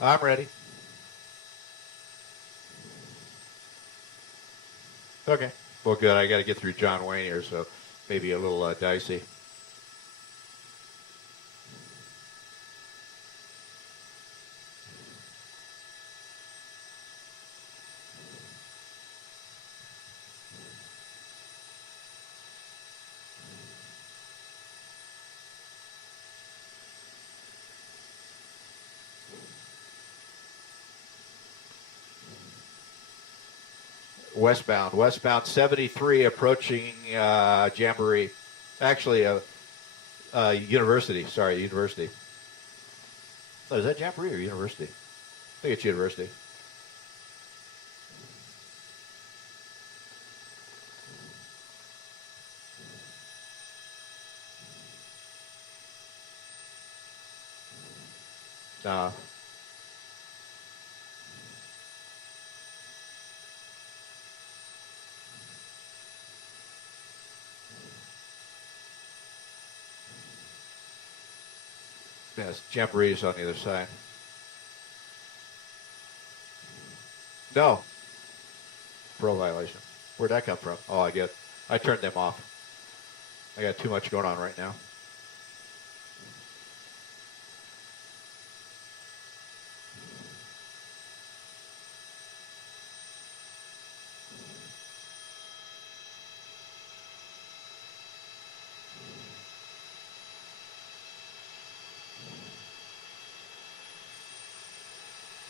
I'm ready. Okay. Well, good. I got to get through John Wayne here, so maybe a little dicey. Westbound 73 approaching Jamboree. Actually, University. Sorry, University. Oh, is that Jamboree or University? I think it's University. Yes, Jamboree is on the other side. No. Pro violation. Where'd that come from? Oh, I turned them off. I got too much going on right now.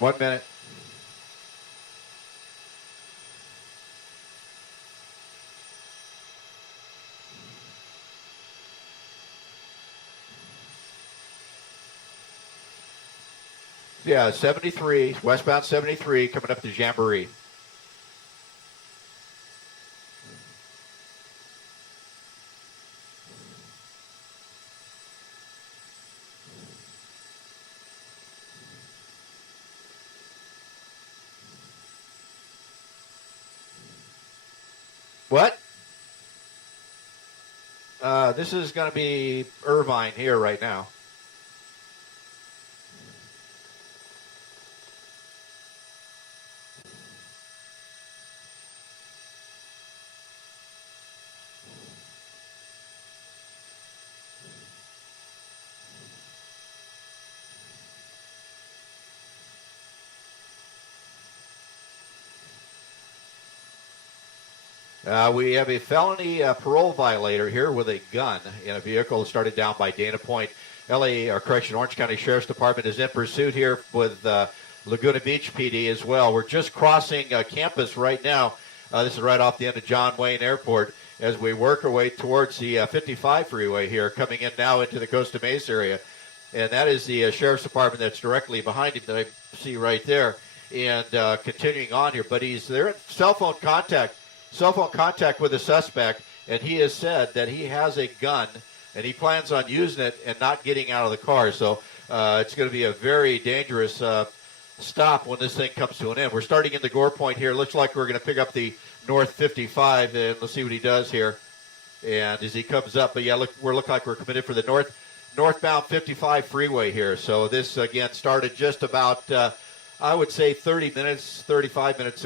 One minute. Yeah, 73, westbound 73, coming up to Jamboree. What? This is going to be Irvine here right now. We have a felony parole violator here with a gun in a vehicle started down by Dana Point. Orange County Sheriff's Department is in pursuit here with Laguna Beach PD as well. We're just crossing campus right now. This is right off the end of John Wayne Airport as we work our way towards the 55 freeway here, coming in now into the Costa Mesa area. And that is the Sheriff's Department that's directly behind him that I see right there. And continuing on here, but they're in cell phone contact with the suspect, and he has said that he has a gun and he plans on using it and not getting out of the car. So it's going to be a very dangerous stop when this thing comes to an end. We're starting in the Gore Point here. Looks like we're going to pick up the North 55, and let's see what he does here. And as he comes up, but yeah, we're looking like we're committed for the northbound 55 freeway here. So this again started just about I would say 35 minutes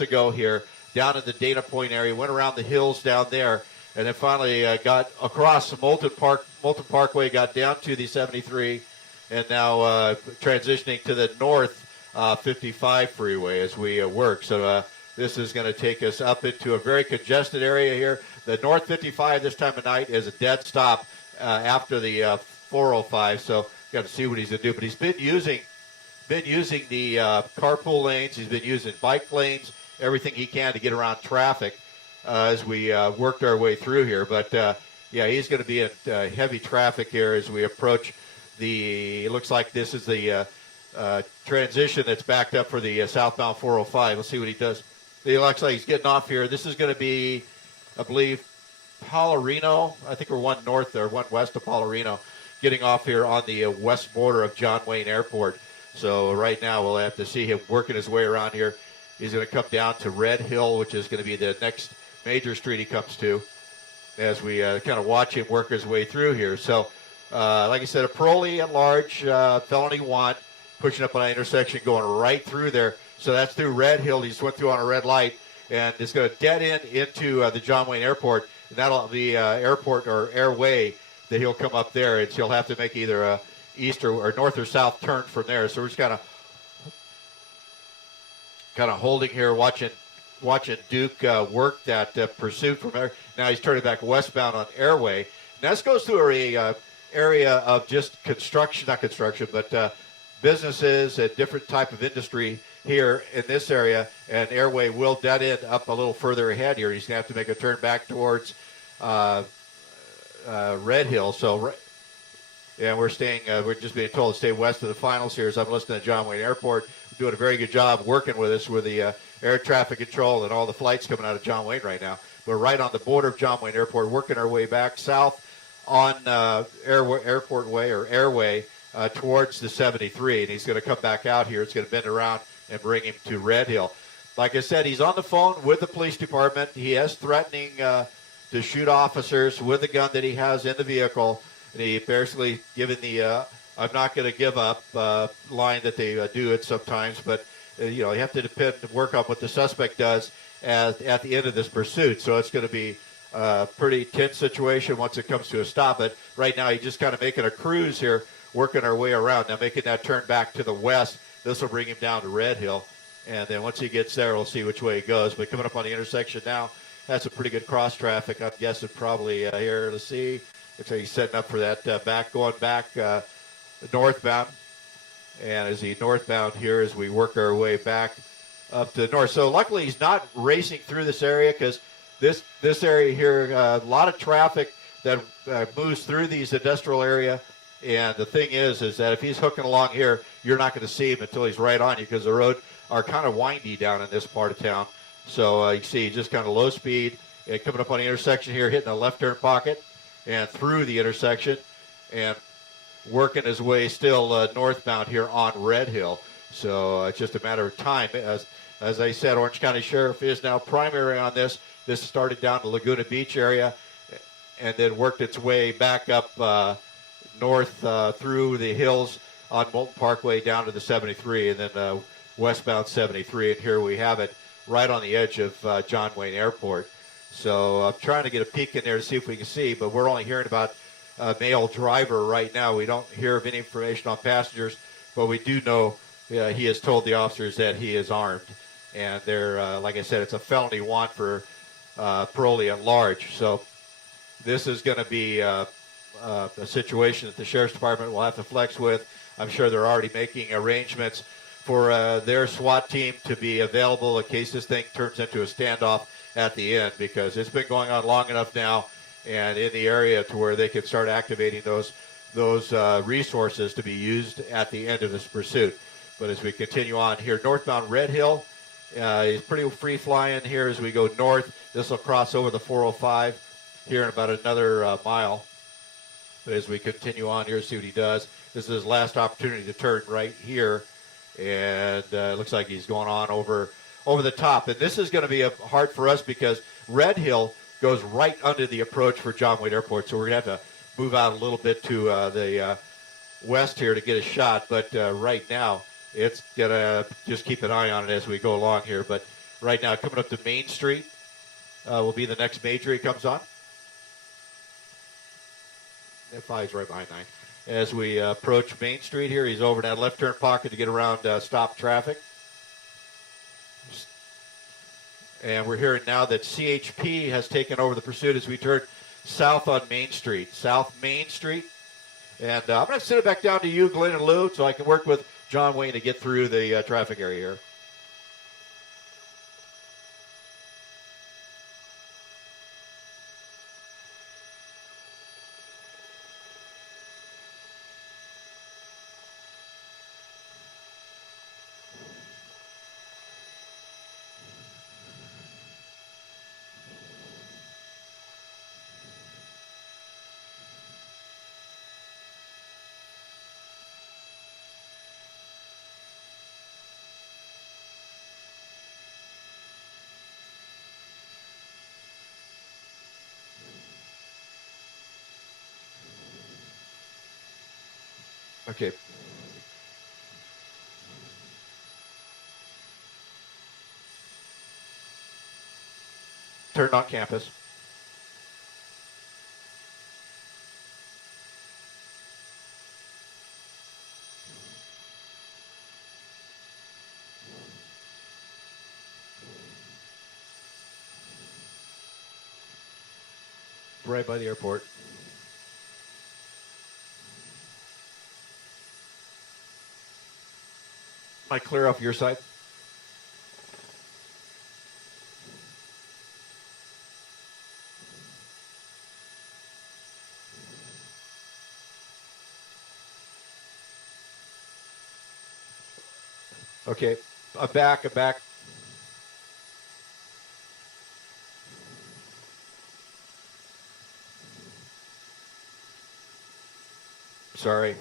ago here down in the Dana Point area, went around the hills down there, and then finally got across Moulton Parkway, got down to the 73, and now transitioning to the north 55 freeway as we work. So this is going to take us up into a very congested area here. The north 55 this time of night is a dead stop after the 405, so got to see what he's going to do. But he's been using the carpool lanes. He's been using bike lanes, everything he can to get around traffic as we worked our way through here. But, yeah, he's going to be in heavy traffic here as we approach it looks like this is the transition that's backed up for the southbound 405. Let's see what he does. It looks like he's getting off here. This is going to be, I believe, Paularino. I think we're one north or one west of Paularino, getting off here on the west border of John Wayne Airport. So right now we'll have to see him working his way around here. He's going to come down to Red Hill, which is going to be the next major street he comes to, as we kind of watch him work his way through here. So Like I said, a parolee at large, felony want, pushing up on that intersection, going right through there. So that's through Red Hill. He just went through on a red light, and it's going to dead end into the John Wayne Airport. And that'll be airport or airway that he'll come up there, and he'll have to make either a east or north or south turn from there. So we're just kind of holding here, watching Duke work that pursuit from there. Now he's turning back westbound on airway. Now this goes through a area of just construction, not construction, but businesses and different type of industry here in this area, and airway will dead end up a little further ahead here. He's going to have to make a turn back towards Red Hill. So, yeah, we're just being told to stay west of the finals here as I'm listening to John Wayne Airport. Doing a very good job working with us with the air traffic control and all the flights coming out of John Wayne right now. We're right on the border of John Wayne Airport, working our way back south on Airport Way or Airway towards the 73, and he's going to come back out here. It's going to bend around and bring him to Red Hill. Like I said, he's on the phone with the police department. He is threatening to shoot officers with the gun that he has in the vehicle, and he basically given the I'm not going to give up line that they do it sometimes, but you have to work on what the suspect does at the end of this pursuit. So it's going to be a pretty tense situation once it comes to a stop. But right now, he's just kind of making a cruise here, working our way around. Now making that turn back to the west. This will bring him down to Red Hill. And then once he gets there, we'll see which way he goes. But coming up on the intersection now, that's a pretty good cross traffic. I'm guessing probably here. Let's see. Looks like he's setting up for that going back northbound. And as he northbound here as we work our way back up to the north. So luckily he's not racing through this area because this area here, a lot of traffic that moves through these industrial area. And the thing is that if he's hooking along here, you're not going to see him until he's right on you because the road are kind of windy down in this part of town. So you see just kind of low speed and coming up on the intersection here, hitting a left turn pocket and through the intersection and working his way still northbound here on Red Hill. So it's just a matter of time. As I said, Orange County Sheriff is now primary on this. This started down the Laguna Beach area and then worked its way back up north through the hills on Moulton Parkway down to the 73 and then westbound 73. And here we have it right on the edge of John Wayne Airport. So I'm trying to get a peek in there to see if we can see, but we're only hearing about a male driver right now. We don't hear of any information on passengers, but we do know he has told the officers that he is armed. And they're, like I said, it's a felony want for parolee at large. So this is going to be a situation that the Sheriff's Department will have to flex with. I'm sure they're already making arrangements for their SWAT team to be available in case this thing turns into a standoff at the end, because it's been going on long enough now and in the area to where they can start activating those resources to be used at the end of this pursuit. But as we continue on here, northbound Red Hill, he's pretty free flying here as we go north. This will cross over the 405 here in about another mile. But as we continue on here, see what he does. This is his last opportunity to turn right here. And it looks like he's going on over the top. And this is going to be hard for us because Red Hill goes right under the approach for John Wayne Airport. So we're going to have to move out a little bit to the west here to get a shot. But right now, it's going to just keep an eye on it as we go along here. But right now, coming up to Main Street will be the next major he comes on. F5 is right behind 9. As we approach Main Street here, he's over that left turn pocket to get around stop traffic. And we're hearing now that CHP has taken over the pursuit as we turn south on Main Street. South Main Street. And I'm going to send it back down to you, Glenn and Lou, so I can work with John Wayne to get through the traffic area here. Okay. Turned on campus. Right by the airport. Am I clear off your side? Okay, I'm back. Sorry.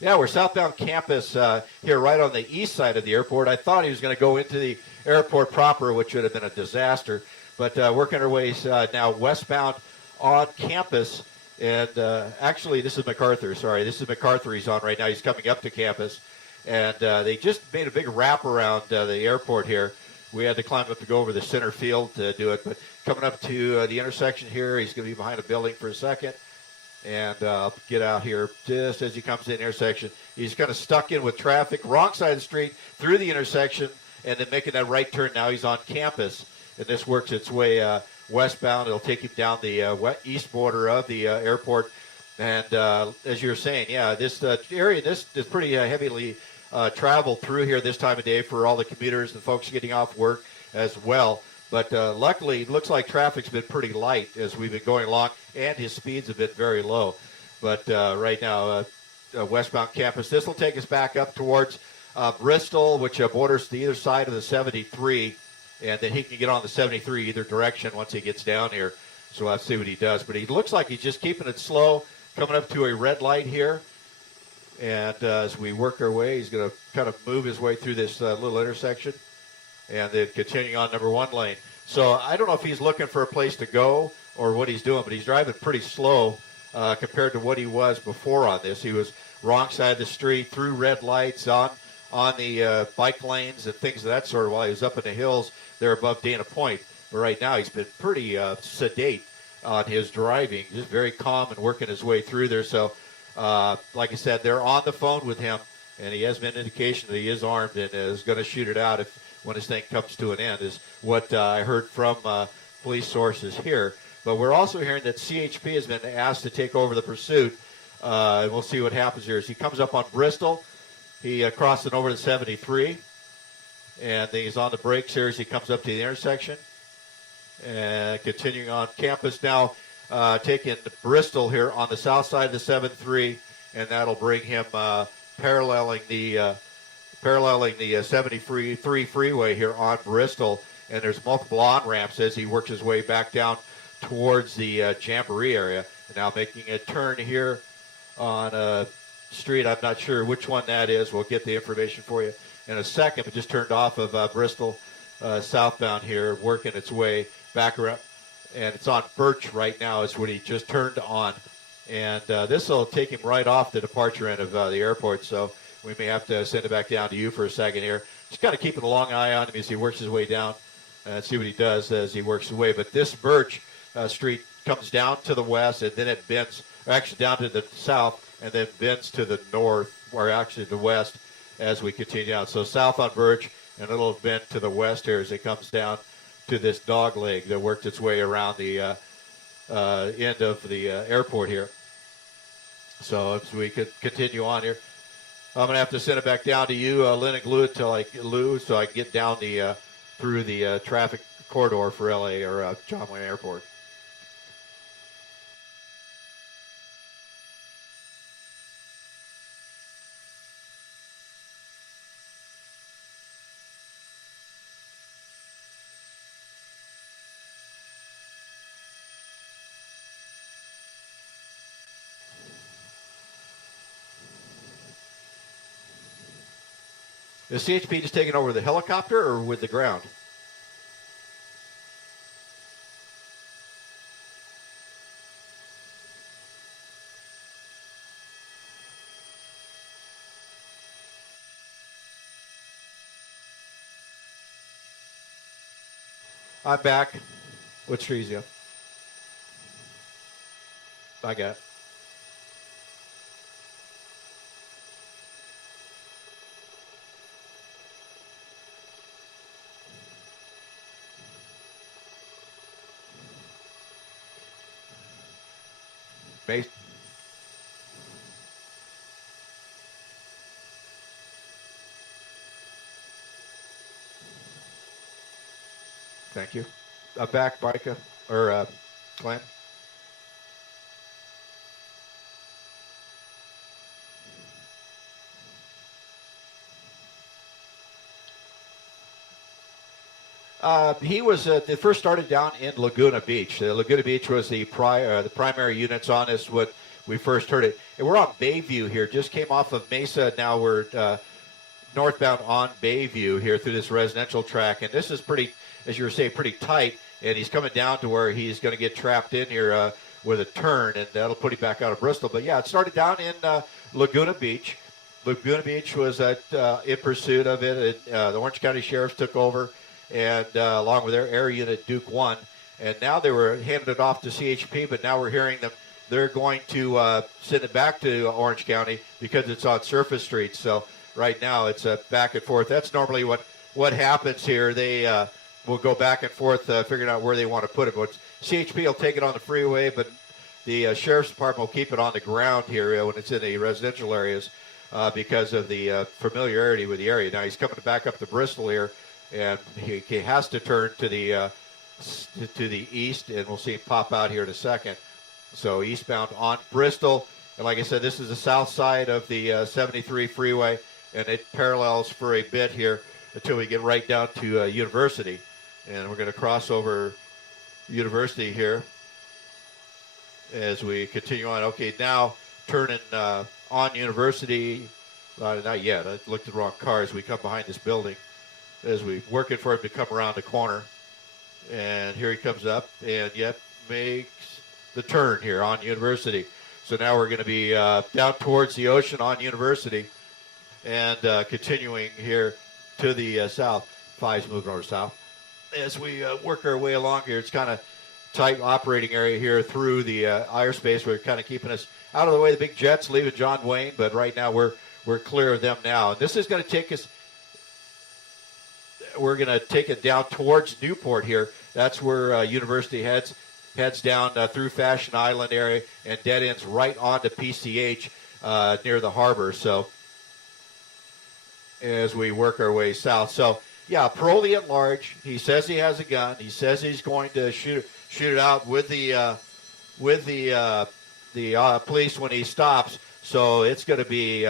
Yeah, we're southbound campus here right on the east side of the airport. I thought he was going to go into the airport proper, which would have been a disaster. But working our way now westbound on campus. And actually, this is MacArthur. Sorry, this is MacArthur he's on right now. He's coming up to campus. And they just made a big wrap around the airport here. We had to climb up to go over the center field to do it. But coming up to the intersection here, he's going to be behind a building for a second. And get out here just as he comes to the intersection. He's kind of stuck in with traffic, wrong side of the street, through the intersection, and then making that right turn. Now he's on campus, and this works its way westbound. It'll take him down the east border of the airport. And as you were saying, yeah, this area, this is pretty heavily traveled through here this time of day for all the commuters and folks getting off work as well. But luckily, it looks like traffic's been pretty light as we've been going along, and his speeds have been very low. But right now, westbound campus, this will take us back up towards Bristol, which borders to either side of the 73, and then he can get on the 73 either direction once he gets down here. So we'll have to see what he does. But he looks like he's just keeping it slow, coming up to a red light here. And as we work our way, he's going to kind of move his way through this little intersection, and then continuing on number one lane. So I don't know if he's looking for a place to go or what he's doing, but he's driving pretty slow compared to what he was before on this. He was wrong side of the street, through red lights, on the bike lanes and things of that sort while he was up in the hills there above Dana Point. But right now he's been pretty sedate on his driving, just very calm and working his way through there. So like I said, they're on the phone with him, and he has been an indication that he is armed and is going to shoot it out when this thing comes to an end, is what I heard from police sources here. But we're also hearing that CHP has been asked to take over the pursuit. And we'll see what happens here. As he comes up on Bristol, he crossing over the 73, and he's on the brakes here as he comes up to the intersection. And continuing on campus now, taking Bristol here on the south side of the 73, and that'll bring him paralleling the 73 freeway here on Bristol. And there's multiple on-ramps as he works his way back down towards the Jamboree area. And now making a turn here on a street. I'm not sure which one that is. We'll get the information for you in a second. But just turned off of Bristol southbound here, working its way back around. And it's on Birch right now is what he just turned on. And this will take him right off the departure end of the airport. So we may have to send it back down to you for a second here. Just kind of keeping a long eye on him as he works his way down and see what he does as he works his way. But this Birch Street comes down to the west, and then it bends, actually down to the south, and then bends to the north, or actually the west as we continue out. So south on Birch, and a little bend to the west here as it comes down to this dog leg that worked its way around the end of the airport here. So as we could continue on here, I'm going to have to send it back down to you, Lynn and Lou, so I can get down the through the traffic corridor for LA or John Wayne Airport. Is CHP just taking over the helicopter or with the ground? I'm back. What street is he on? I got it. Base. Thank you. Back, Micah, or Glenn. He was they first started down in Laguna Beach. Laguna Beach was the primary units on this when we first heard it. And we're on Bayview here. Just came off of Mesa. Now we're northbound on Bayview here through this residential track. And this is pretty, as you were saying, pretty tight. And he's coming down to where he's going to get trapped in here with a turn, and that'll put him back out of Bristol. But yeah, it started down in Laguna Beach. Laguna Beach was in pursuit of it. The Orange County Sheriffs took over, and along with their air unit, Duke 1. And now they were handed it off to CHP, but now we're hearing them. They're going to send it back to Orange County because it's on surface streets. So right now it's back and forth. That's normally what happens here. They will go back and forth figuring out where they want to put it. But CHP will take it on the freeway, but the Sheriff's Department will keep it on the ground here when it's in the residential areas because of the familiarity with the area. Now he's coming back up to Bristol here, and he has to turn to the east, and we'll see him pop out here in a second. So eastbound on Bristol, and like I said, this is the south side of the 73 freeway, and it parallels for a bit here until we get right down to University. And we're going to cross over University here as we continue on. Okay, now turning on University. Not yet. I looked at the wrong car as we come behind this building as we working for him to come around the corner. And here he comes up and yet makes the turn here on University. So now we're going to be down towards the ocean on University and continuing here to the south. Five's moving over south. As we work our way along here, it's kind of tight operating area here through the airspace. We're kind of keeping us out of the way of the big jets, leaving John Wayne, but right now we're clear of them now. And this is going to take us, we're going to take it down towards Newport here. That's where University heads down through Fashion Island area and dead ends right onto PCH near the harbor. So as we work our way south. So yeah, parolee at large. He says he has a gun. He says he's going to shoot it out with the police when he stops. So it's going to be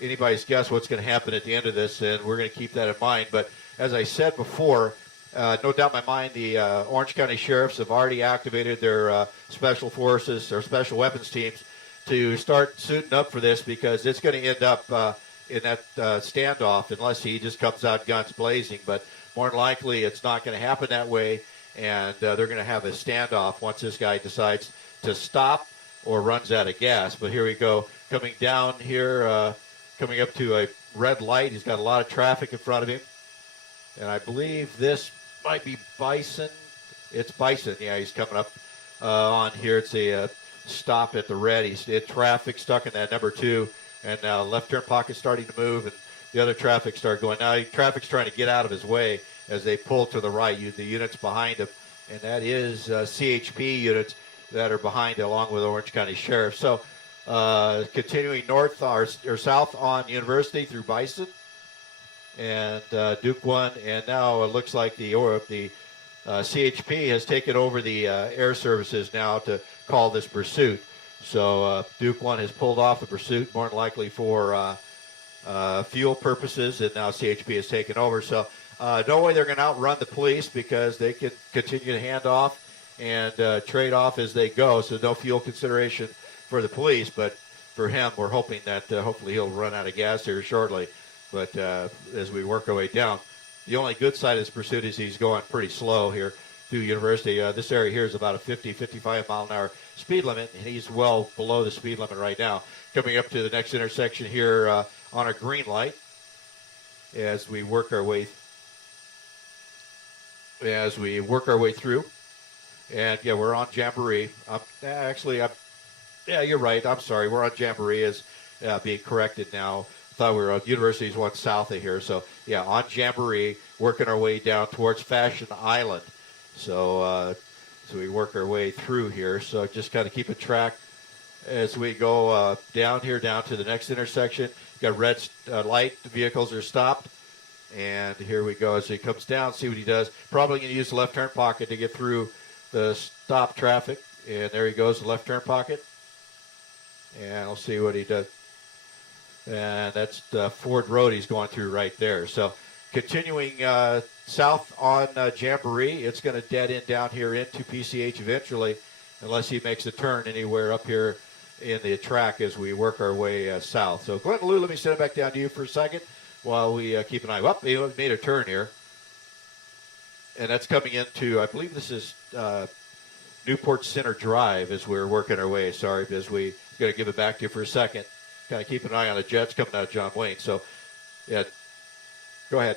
anybody's guess what's going to happen at the end of this, and we're going to keep that in mind. But as I said before, no doubt in my mind, the Orange County Sheriffs have already activated their special forces or special weapons teams to start suiting up for this, because it's going to end up in that standoff unless he just comes out guns blazing. But more than likely, it's not going to happen that way, and they're going to have a standoff once this guy decides to stop or runs out of gas. But here we go, coming down here, coming up to a red light. He's got a lot of traffic in front of him, and I believe this might be Bison. It's Bison. Yeah, he's coming up on here. It's a stop at the red. He's in traffic, stuck in that number 2. And now left turn pocket starting to move, and the other traffic start going. Now traffic's trying to get out of his way as they pull to the right. The units behind him, and that is CHP units that are behind along with Orange County Sheriff. So continuing north or south on University through Bison and Duke 1, and now it looks like the CHP has taken over the air services now to call this pursuit. So Duke 1 has pulled off the pursuit, more than likely for fuel purposes, and now CHP has taken over. So no way they're going to outrun the police, because they can continue to hand off and trade off as they go. So no fuel consideration for the police, but for him, we're hoping that hopefully he'll run out of gas here shortly. But as we work our way down, the only good side of this pursuit is he's going pretty slow here through University. This area here is about a 55 mile an hour speed limit, and he's well below the speed limit right now. Coming up to the next intersection here on a green light as we work our way as we work our way through. And yeah, we're on Jamboree. Yeah, you're right. I'm sorry. We're on Jamboree is being corrected now. Thought we were on University's one south of here. So yeah, on Jamboree, working our way down towards Fashion Island. So so we work our way through here. So just kind of keep a track as we go down here, down to the next intersection. Got red light. The vehicles are stopped. And here we go as he comes down. See what he does. Probably going to use the left turn pocket to get through the stop traffic. And there he goes, the left turn pocket. And we'll see what he does. And that's the Ford Road he's going through right there. So continuing south on Jamboree, it's going to dead end down here into PCH eventually, unless he makes a turn anywhere up here in the track as we work our way south. So Glenn Lou, let me send it back down to you for a second while we keep an eye. Well, he made a turn here. And that's coming into, I believe this is Newport Center Drive as we're working our way. Sorry, because we got to give it back to you for a second. Kind of keep an eye on the jets coming out of John Wayne. So, yeah, go ahead.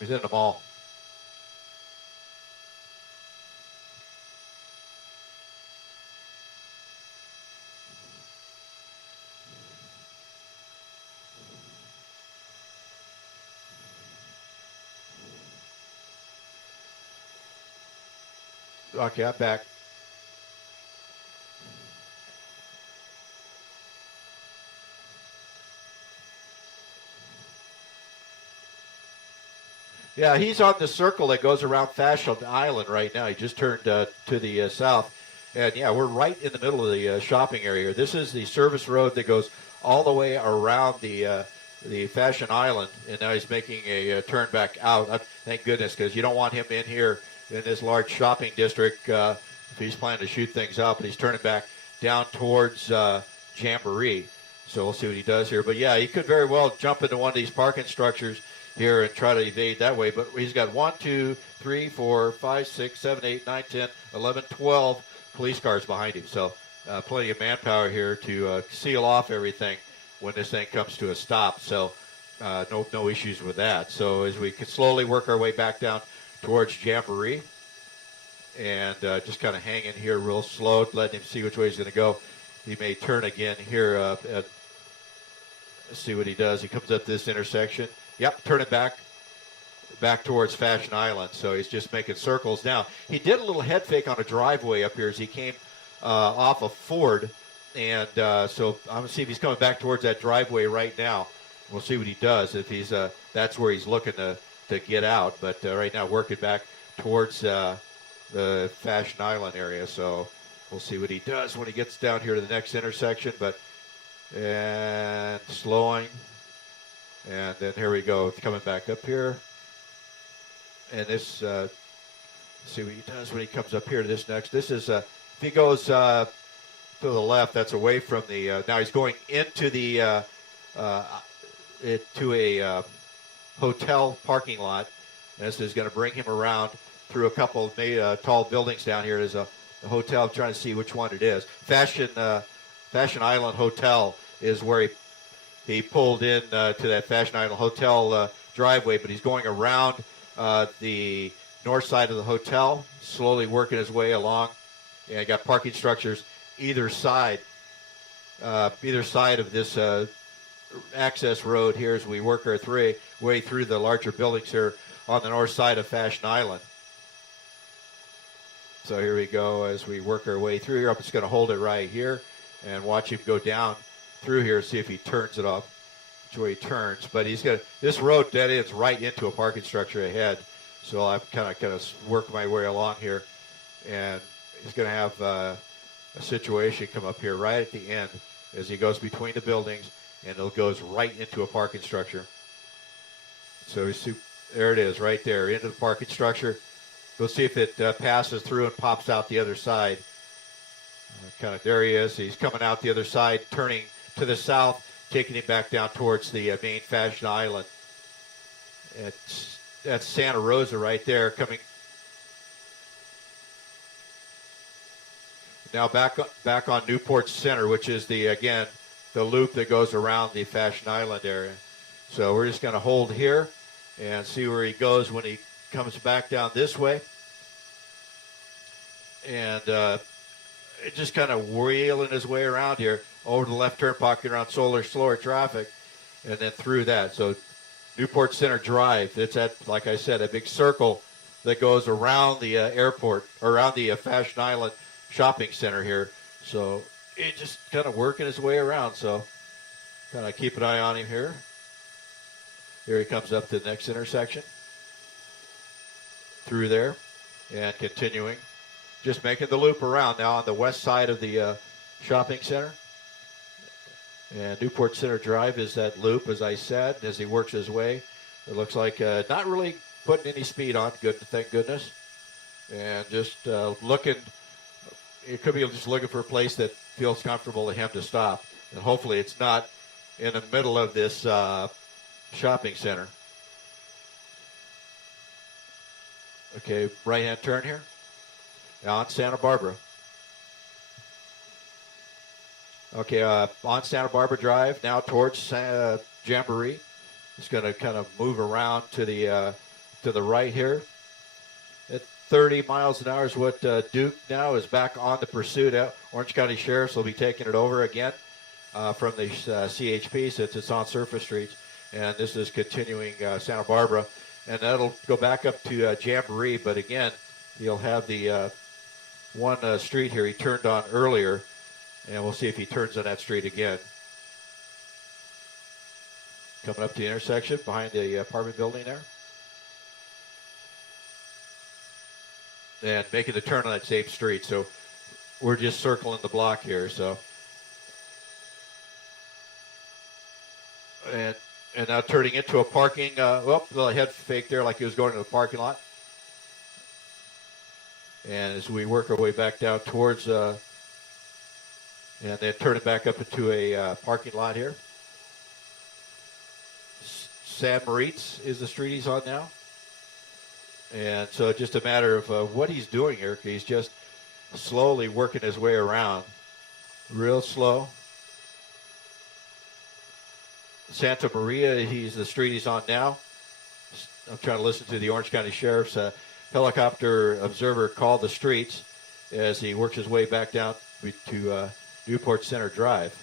He's in the mall. Okay, I'm back. Yeah, he's on the circle that goes around Fashion Island right now. He just turned to the south. And, yeah, we're right in the middle of the shopping area. This is the service road that goes all the way around the Fashion Island. And now he's making a turn back out. Thank goodness, because you don't want him in here in this large shopping district if he's planning to shoot things up. But he's turning back down towards Jamboree. So we'll see what he does here. But, yeah, he could very well jump into one of these parking structures here and try to evade that way. But he's got 1, 2, 3, 4, 5, 6, 7, 8, 9, 10, 11, 12 police cars behind him. So plenty of manpower here to seal off everything when this thing comes to a stop. So no issues with that. So as we can slowly work our way back down towards Jamboree and just kind of hang in here real slow, letting him see which way he's going to go. He may turn again here. Let's see what he does. He comes up this intersection. Yep, turn it back towards Fashion Island. So he's just making circles. Now, he did a little head fake on a driveway up here as he came off of Ford. And so I'm going to see if he's coming back towards that driveway right now. We'll see what he does if he's that's where he's looking to get out. But right now working back towards the Fashion Island area. So we'll see what he does when he gets down here to the next intersection. And slowing. And then here we go, coming back up here. And this, see what he does when he comes up here to this next. This is, if he goes to the left, that's away from the, now he's going into the, to a hotel parking lot. And this is going to bring him around through a couple of tall buildings down here. There's a hotel. I'm trying to see which one it is. Fashion Island Hotel is where he pulled in to that Fashion Island Hotel driveway, but he's going around the north side of the hotel, slowly working his way along. And got parking structures either side of this access road here as we work our way through the larger buildings here on the north side of Fashion Island. So here we go as we work our way through here. I'm just going to hold it right here and watch him go down through here, see if he turns it off, which way he turns. But he's got this road dead ends right into a parking structure ahead. So I'm kind of work my way along here, and he's going to have a situation come up here right at the end as he goes between the buildings, and it goes right into a parking structure. So we see, there it is, right there, into the parking structure. We'll see if it passes through and pops out the other side. There he is. He's coming out the other side, turning to the south, taking it back down towards the main Fashion Island. That's Santa Rosa right there, coming. Now back on Newport Center, which is the loop that goes around the Fashion Island area. So we're just going to hold here and see where he goes when he comes back down this way. And just kind of wheeling his way around here over the left turn pocket around slower traffic, and then through that. So Newport Center Drive, it's at, like I said, a big circle that goes around the airport, around the Fashion Island shopping center here. So he's just kind of working his way around. So kind of keep an eye on him here. Here he comes up to the next intersection. Through there and continuing. Just making the loop around now on the west side of the shopping center. And Newport Center Drive is that loop, as I said, as he works his way. It looks like not really putting any speed on, good, thank goodness. And just looking, it could be just looking for a place that feels comfortable to him to stop. And hopefully it's not in the middle of this shopping center. Okay, right-hand turn here. On Santa Barbara. Okay, on Santa Barbara Drive, now towards Jamboree. It's going to kind of move around to the right here. At 30 miles an hour is what Duke now is back on the pursuit. Orange County Sheriffs will be taking it over again from the CHP since it's on surface streets. And this is continuing Santa Barbara. And that'll go back up to Jamboree, but again, he'll have the one street here he turned on earlier, and we'll see if he turns on that street again. Coming up to the intersection behind the apartment building there. And making the turn on that same street. So we're just circling the block here. So and now turning into a parking, the head fake there like he was going to the parking lot. And as we work our way back down towards, and then turn it back up into a parking lot here. San Moritz is the street he's on now. And so it's just a matter of what he's doing here. He's just slowly working his way around. Real slow. Santa Maria, he's the street he's on now. I'm trying to listen to the Orange County Sheriff's helicopter observer call the streets as he works his way back down to Newport Center Drive.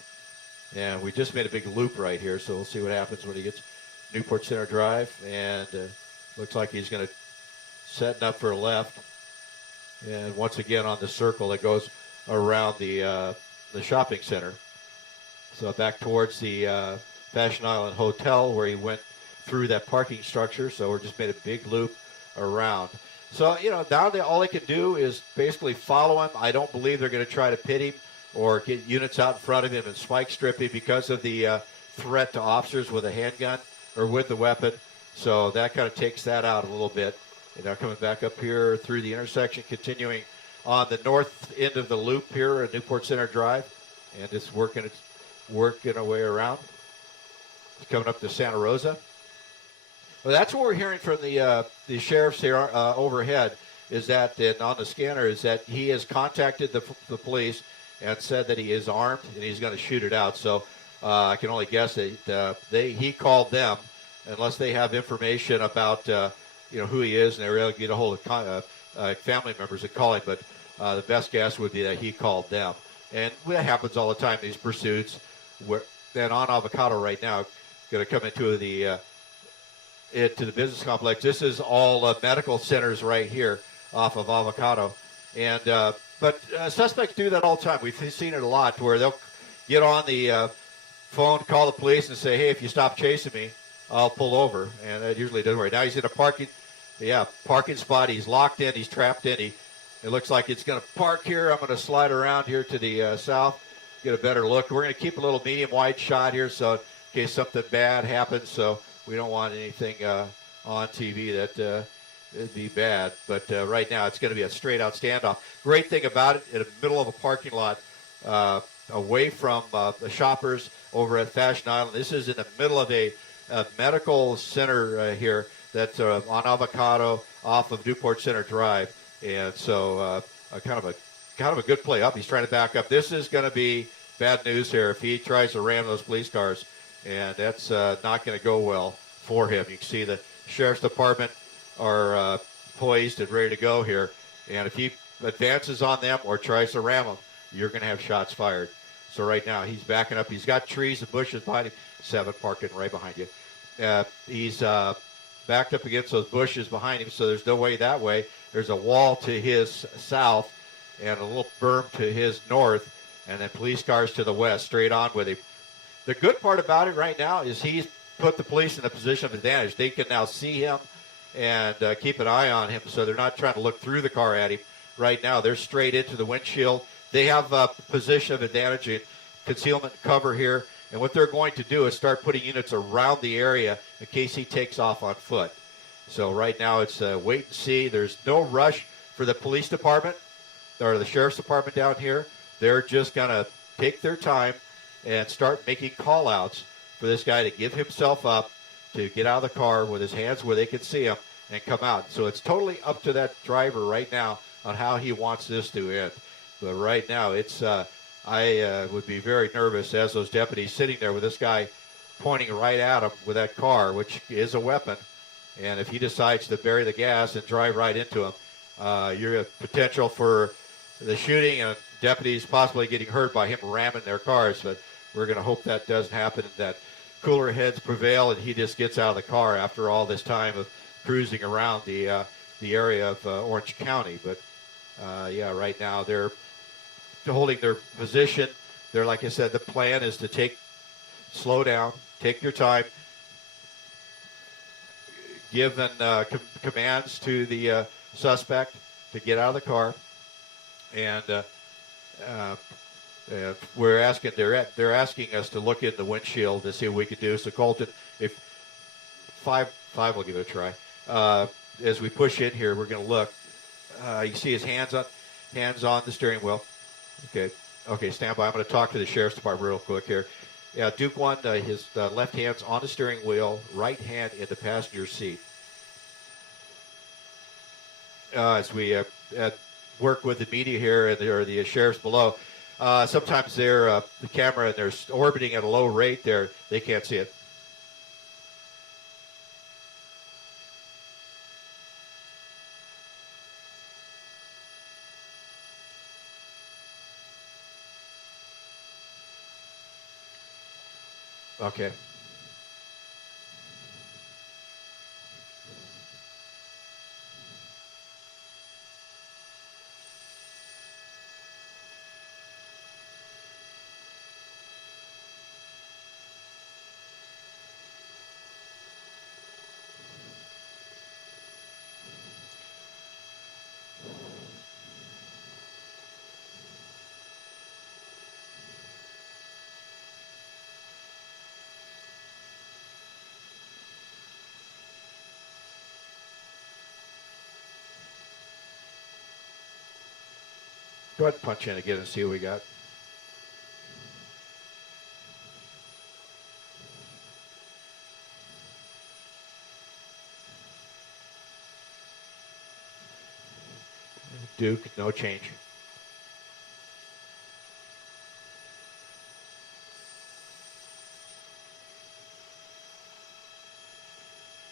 And we just made a big loop right here, so we'll see what happens when he gets Newport Center Drive. And looks like he's going to setting up for a left. And once again on the circle that goes around the shopping center. So back towards the Fashion Island Hotel where he went through that parking structure. So we're just made a big loop around. So, now all they can do is basically follow him. I don't believe they're going to try to pit him or get units out in front of him and spike strip him because of the threat to officers with a handgun or with the weapon. So that kind of takes that out a little bit. And now coming back up here through the intersection, continuing on the north end of the loop here at Newport Center Drive. And it's working our way around. It's coming up to Santa Rosa. Well, that's what we're hearing from the sheriffs here overhead, is that, and on the scanner, is that he has contacted the police and said that he is armed and he's going to shoot it out. So I can only guess that he called them, unless they have information about who he is and they're able to get a hold of family members that call him. But the best guess would be that he called them, and that happens all the time. These pursuits. Then on Avocado right now, going to come into the business complex. This is all medical centers right here off of Avocado. And but suspects do that all the time. We've seen it a lot where they'll get on the phone, call the police, and say, hey, if you stop chasing me, I'll pull over. And that usually doesn't work. Now he's in a parking spot. He's locked in. He's trapped in. It looks like it's going to park here. I'm going to slide around here to the south, get a better look. We're going to keep a little medium-wide shot here, so in case something bad happens, so we don't want anything on TV that it'd be bad. But right now, it's going to be a straight-out standoff. Great thing about it, in the middle of a parking lot, away from the shoppers over at Fashion Island. This is in the middle of a medical center here that's on Avocado off of Newport Center Drive. And so kind of a good play up. He's trying to back up. This is going to be bad news here if he tries to ram those police cars, and that's not going to go well for him. You can see the Sheriff's Department are poised and ready to go here, and if he advances on them or tries to ram them, you're going to have shots fired. So right now he's backing up. He's got trees and bushes behind him. 7 parking right behind you. He's backed up against those bushes behind him, so there's no way that way. There's a wall to his south and a little berm to his north, and then police cars to the west, straight on with him. The good part about it right now is he's put the police in a position of advantage. They can now see him and keep an eye on him, so they're not trying to look through the car at him. Right now, they're straight into the windshield. They have a position of advantage in concealment cover here, and what they're going to do is start putting units around the area in case he takes off on foot. So right now it's wait and see. There's no rush for the police department or the sheriff's department down here. They're just going to take their time and start making call-outs for this guy to give himself up, to get out of the car with his hands where they can see him and come out. So it's totally up to that driver right now on how he wants this to end. But right now it's I would be very nervous as those deputies sitting there with this guy pointing right at him with that car, which is a weapon. And if he decides to bury the gas and drive right into him, you're a potential for the shooting and deputies possibly getting hurt by him ramming their cars. But we're going to hope that doesn't happen, and that cooler heads prevail and he just gets out of the car after all this time of cruising around the area of Orange County. But, yeah, right now they're holding their position. They're, like I said, the plan is to slow down, take your time, given commands to the suspect to get out of the car, and we're asking. They're asking us to look in the windshield to see what we can do. So Colton, if five will give it a try. As we push in here, we're going to look. You see his hands on the steering wheel. Okay, stand by. I'm going to talk to the sheriff's department real quick here. Yeah, Duke 1, his left hand's on the steering wheel, right hand in the passenger seat. As we work with the media here and the sheriffs below, sometimes they're the camera and they're orbiting at a low rate there. They can't see it. Okay. Go ahead and punch in again and see what we got. Duke, no change.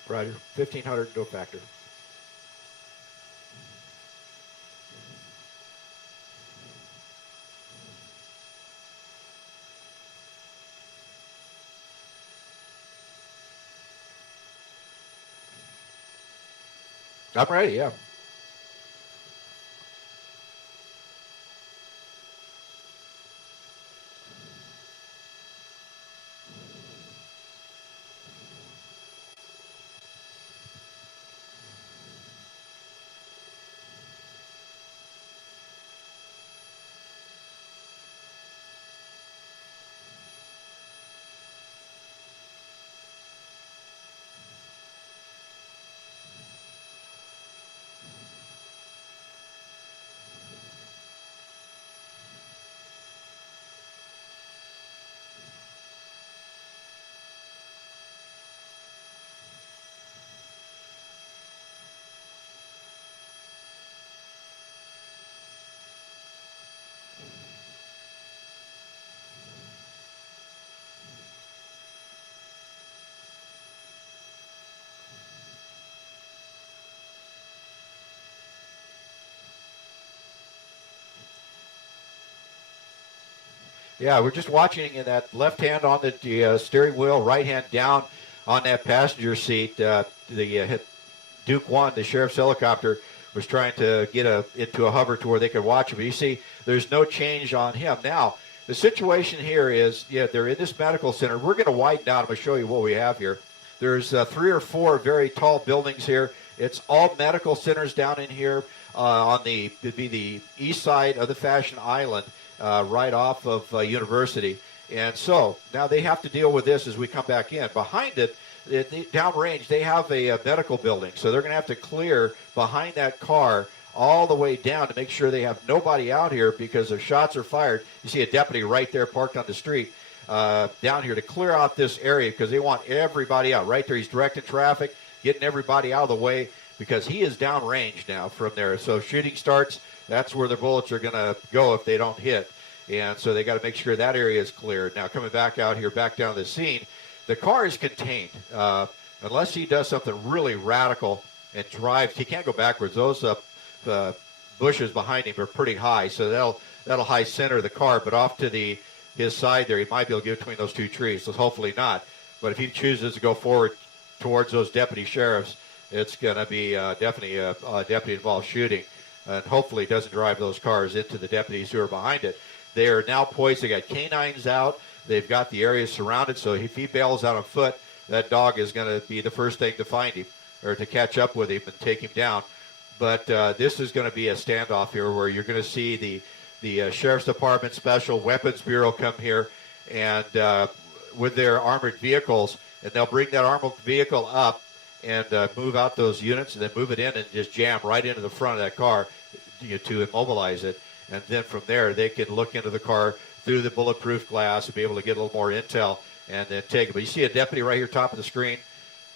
Roger, 1,500 no factor. I'm ready, yeah. Yeah, we're just watching in that left hand on the steering wheel, right hand down on that passenger seat. Duke 1, the sheriff's helicopter, was trying to get into a hover to where they could watch him. But you see, there's no change on him. Now, the situation here is, they're in this medical center. We're going to widen out. I'm going to show you what we have here. There's 3 or 4 very tall buildings here. It's all medical centers down in here on it'd be the east side of the Fashion Island, right off of University. And so now they have to deal with this as we come back in. Behind it, downrange, they have a medical building. So they're going to have to clear behind that car all the way down to make sure they have nobody out here, because if shots are fired, you see a deputy right there parked on the street down here to clear out this area, because they want everybody out. Right there, he's directing traffic, getting everybody out of the way, because he is downrange now from there. So shooting starts, that's where the bullets are going to go if they don't hit. And so they got to make sure that area is cleared. Now coming back out here, back down to the scene, the car is contained. Unless he does something really radical and drives, he can't go backwards. Those bushes behind him are pretty high, so that'll high center the car. But off to his side there, he might be able to get between those 2 trees. So hopefully not. But if he chooses to go forward towards those deputy sheriffs, it's going to be definitely a deputy-involved shooting. And hopefully doesn't drive those cars into the deputies who are behind it. They are now poised. They got canines out. They've got the area surrounded. So if he bails out on foot, that dog is going to be the first thing to find him or to catch up with him and take him down. But this is going to be a standoff here where you're going to see the Sheriff's Department Special Weapons Bureau come here and with their armored vehicles, and they'll bring that armored vehicle up and move out those units and then move it in and just jam right into the front of that car to immobilize it. And then from there, they can look into the car through the bulletproof glass and be able to get a little more intel and then take it. But you see a deputy right here, top of the screen,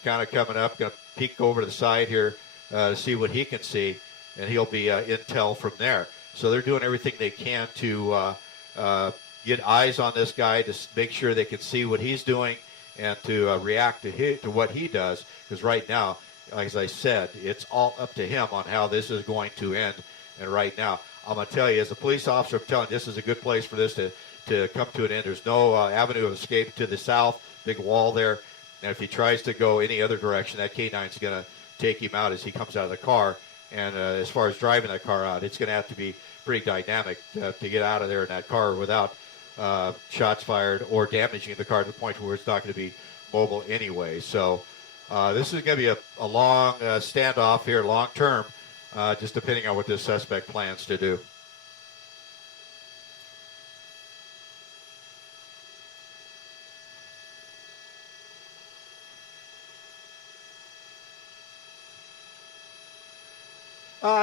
kind of coming up, going to peek over to the side here to see what he can see, and he'll be intel from there. So they're doing everything they can to get eyes on this guy, to make sure they can see what he's doing and to react to what he does. Because right now, as I said, it's all up to him on how this is going to end. And right now, I'm going to tell you, as a police officer, I'm telling you, this is a good place for this to come to an end. There's no avenue of escape to the south, big wall there. And if he tries to go any other direction, that K9 is going to take him out as he comes out of the car. And as far as driving that car out, it's going to have to be pretty dynamic to get out of there in that car without shots fired or damaging the car to the point where it's not going to be mobile anyway. So this is going to be a long standoff here, long term, just depending on what this suspect plans to do.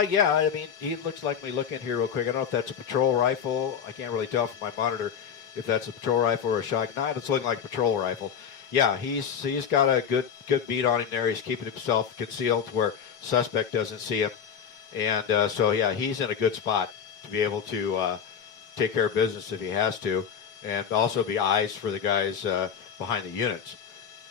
Yeah, I mean, he looks like me. Look in here real quick. I don't know if that's a patrol rifle. I can't really tell from my monitor if that's a patrol rifle or a shotgun. No, it's looking like a patrol rifle. Yeah, he's got a good beat on him there. He's keeping himself concealed to where suspect doesn't see him. And so, yeah, he's in a good spot to be able to take care of business if he has to, and also be eyes for the guys behind the units.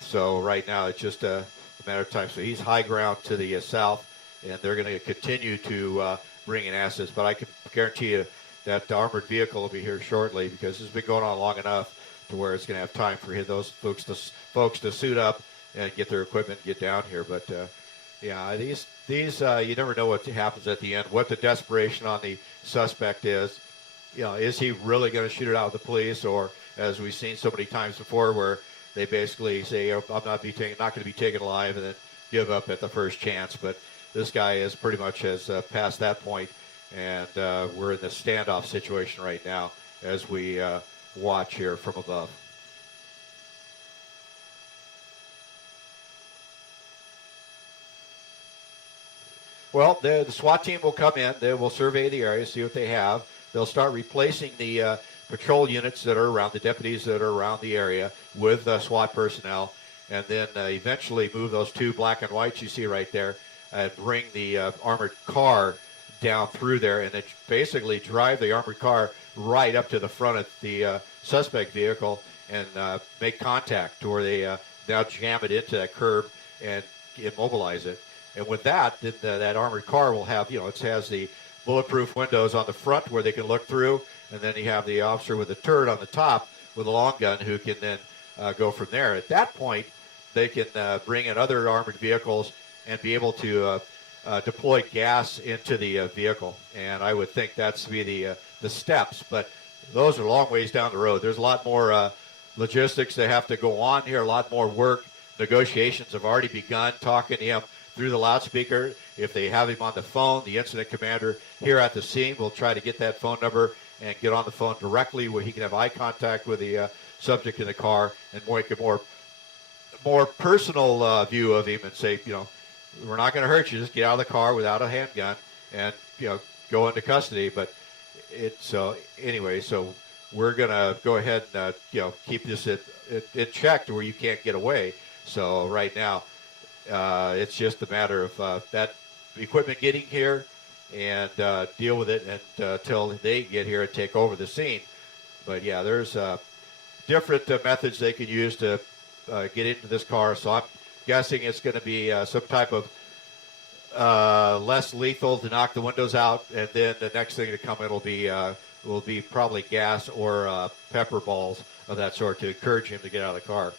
So right now it's just a matter of time. So he's high ground to the south, and they're going to continue to bring in assets. But I can guarantee you that the armored vehicle will be here shortly, because it's been going on long enough to where it's going to have time for those folks to suit up and get their equipment and get down here. But yeah, these you never know what happens at the end, what the desperation on the suspect is. You know, is he really going to shoot it out with the police, or as we've seen so many times before, where they basically say, oh, I'm not going to be taken alive, and then give up at the first chance. But this guy is pretty much has past that point, and we're in the standoff situation right now as we watch here from above. Well, the SWAT team will come in. They will survey the area, see what they have. They'll start replacing the patrol units that are around, the deputies that are around the area with SWAT personnel, and then eventually move those 2 black and whites you see right there and bring the armored car down through there, and then basically drive the armored car right up to the front of the suspect vehicle and make contact to where they now jam it into that curb and immobilize it. And with that, then that armored car will have, it has the bulletproof windows on the front where they can look through, and then you have the officer with a turret on the top with a long gun who can then go from there. At that point, they can bring in other armored vehicles and be able to deploy gas into the vehicle. And I would think that's to be the steps, but those are a long ways down the road. There's a lot more logistics that have to go on here, a lot more work. Negotiations have already begun, talking to him through the loudspeaker. If they have him on the phone, the incident commander here at the scene will try to get that phone number and get on the phone directly where he can have eye contact with the subject in the car and make a more personal view of him and say, we're not going to hurt you. Just get out of the car without a handgun and, go into custody. But so we're going to go ahead and, keep this in check to where you can't get away. So right now, it's just a matter of that equipment getting here and deal with it until they get here and take over the scene. But yeah, there's different methods they can use to get into this car. So I'm guessing it's going to be some type of less lethal to knock the windows out, and then the next thing to come in will be probably gas or pepper balls of that sort to encourage him to get out of the car.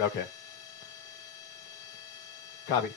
Okay. Copy.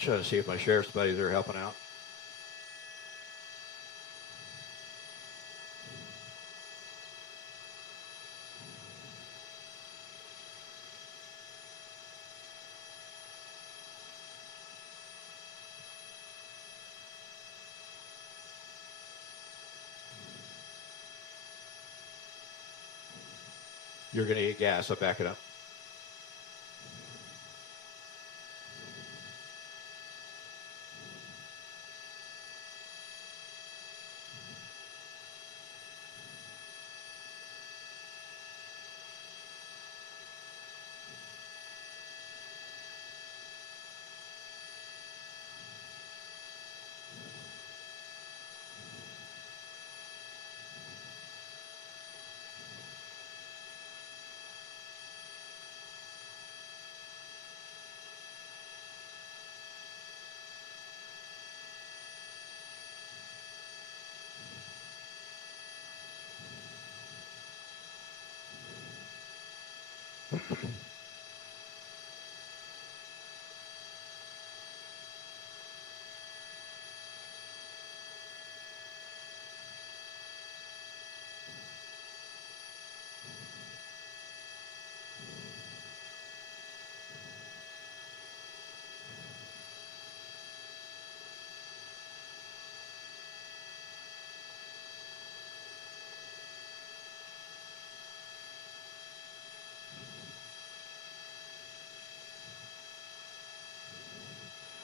Trying to see if my sheriff's buddies are helping out. You're going to get gas. I'll back it up.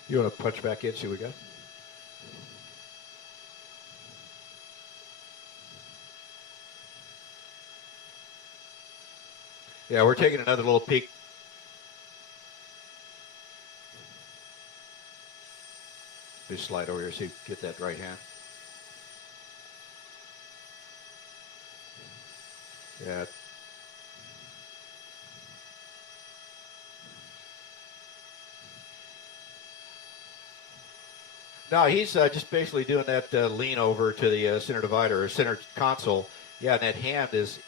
You want to punch back in, see what we got? Yeah, we're taking another little peek. Just slide over here, see if you get that right hand. Yeah. No, he's just basically doing that lean over to the center divider or center console. Yeah, and that hand is,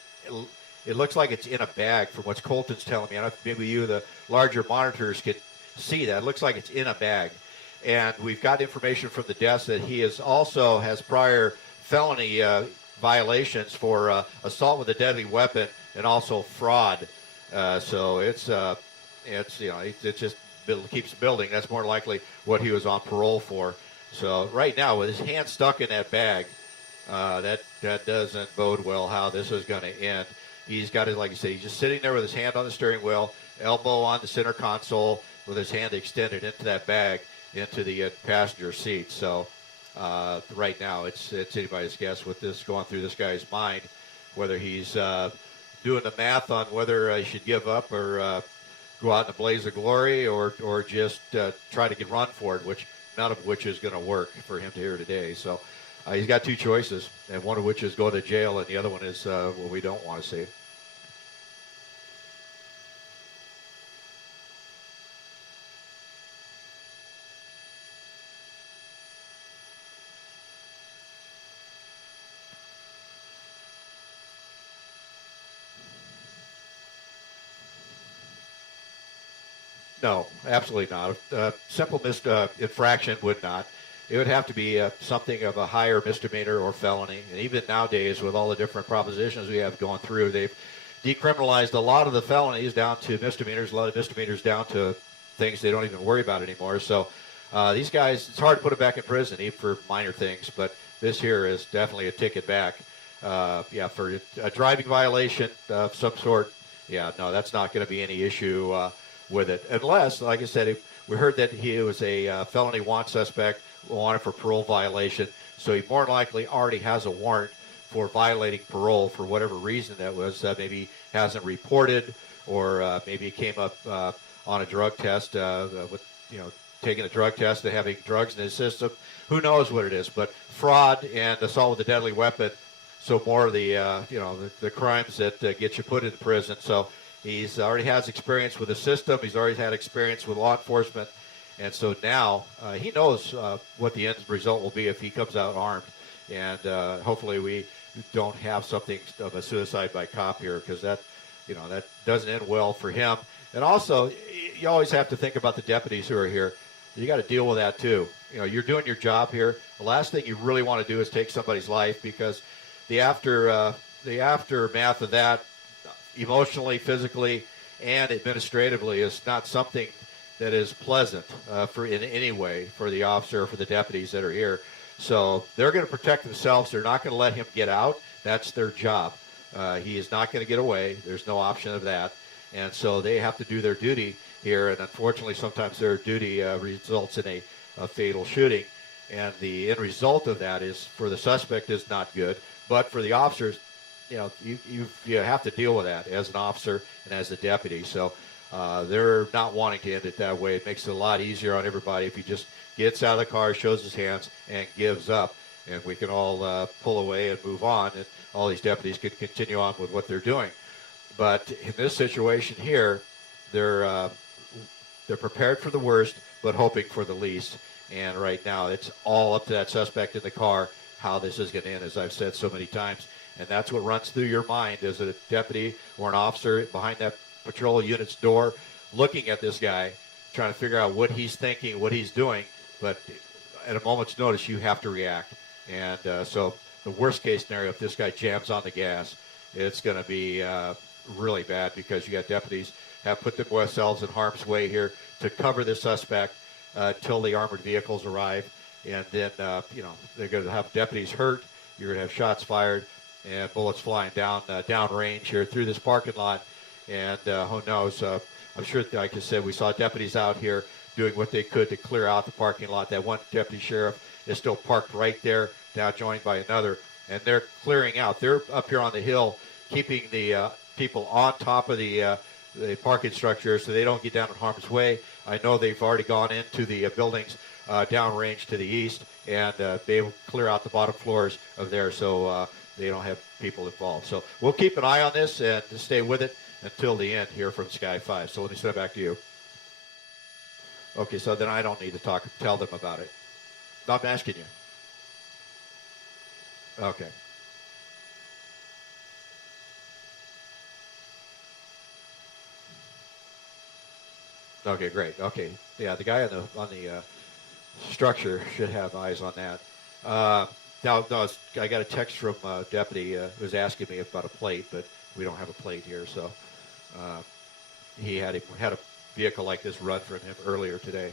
it looks like it's in a bag from what Colton's telling me. I don't know if maybe you, the larger monitors, could see that. It looks like it's in a bag. And we've got information from the desk that he is also has prior felony violations for assault with a deadly weapon and also fraud. So it's just keeps building, that's more likely what he was on parole for. So right now, with his hand stuck in that bag, that doesn't bode well how this is going to end. He's got it, like you say, he's just sitting there with his hand on the steering wheel, elbow on the center console, with his hand extended into that bag, into the passenger seat. So right now, it's anybody's guess with this going through this guy's mind, whether he's doing the math on whether he should give up or go out in a blaze of glory, or just try to get run for it, which none of which is going to work for him to hear today. So he's got two choices, and one of which is go to jail, and the other one is what we don't want to see. No, absolutely not. Simple infraction would not. It would have to be something of a higher misdemeanor or felony. And even nowadays, with all the different propositions we have going through, they've decriminalized a lot of the felonies down to misdemeanors, a lot of misdemeanors down to things they don't even worry about anymore. So these guys, it's hard to put them back in prison, even for minor things. But this here is definitely a ticket back. Yeah, for a driving violation of some sort, yeah, no, that's not going to be any issue with it. Unless, like I said, we heard that he was a felony want suspect, wanted for parole violation, so he more than likely already has a warrant for violating parole for whatever reason that was. Maybe hasn't reported, or maybe he came up on a drug test with, taking a drug test and having drugs in his system. Who knows what it is? But fraud and assault with a deadly weapon, so more of the the crimes that get you put into prison. So he's already has experience with the system. He's already had experience with law enforcement. And so now he knows what the end result will be if he comes out armed. And hopefully we don't have something of a suicide by cop here, because that doesn't end well for him. And also, you always have to think about the deputies who are here. You got to deal with that too. You're doing your job here. The last thing you really want to do is take somebody's life, because the aftermath of that, emotionally, physically, and administratively, is not something that is pleasant for in any way for the officer or for the deputies that are here. So they're going to protect themselves. They're not going to let him get out. That's their job. He is not going to get away. There's no option of that. And so they have to do their duty here. And unfortunately, sometimes their duty results in a fatal shooting. And the end result of that is, for the suspect, is not good. But for the officers, you have to deal with that as an officer and as a deputy. So they're not wanting to end it that way. It makes it a lot easier on everybody if he just gets out of the car, shows his hands, and gives up. And we can all pull away and move on, and all these deputies can continue on with what they're doing. But in this situation here, they're prepared for the worst, but hoping for the least. And right now, it's all up to that suspect in the car how this is going to end, as I've said so many times. And that's what runs through your mind as a deputy or an officer behind that patrol unit's door, looking at this guy, trying to figure out what he's thinking, what he's doing. But at a moment's notice, you have to react. And so the worst case scenario, if this guy jams on the gas, it's going to be really bad, because you got deputies have put themselves in harm's way here to cover the suspect till the armored vehicles arrive. And then, they're going to have deputies hurt. You're going to have shots fired and bullets flying down downrange here through this parking lot. And who knows? I'm sure, like I said, we saw deputies out here doing what they could to clear out the parking lot. That one deputy sheriff is still parked right there, now joined by another. And they're clearing out. They're up here on the hill, keeping the people on top of the parking structure so they don't get down in harm's way. I know they've already gone into the buildings downrange to the east, and be able to clear out the bottom floors of there so they don't have people involved. So we'll keep an eye on this and stay with it until the end here from Sky 5. So let me send it back to you. Okay, so then I don't need to tell them about it. I'm asking you. Okay. Okay, great. Okay, yeah, the guy on the structure should have eyes on that. Now, no, I got a text from a deputy who was asking me about a plate, but we don't have a plate here. So he had a vehicle like this run from him earlier today.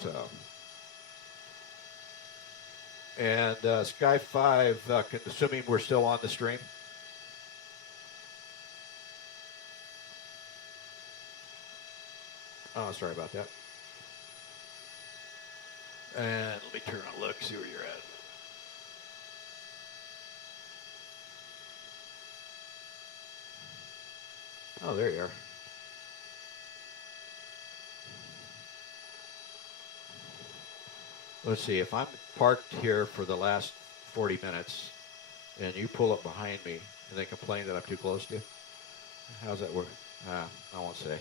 So, and Sky 5, assuming we're still on the stream. Oh, sorry about that. And let me turn and look, see where you're at. Oh, there you are. Let's see, if I'm parked here for the last 40 minutes and you pull up behind me and they complain that I'm too close to you, how's that work? I won't say.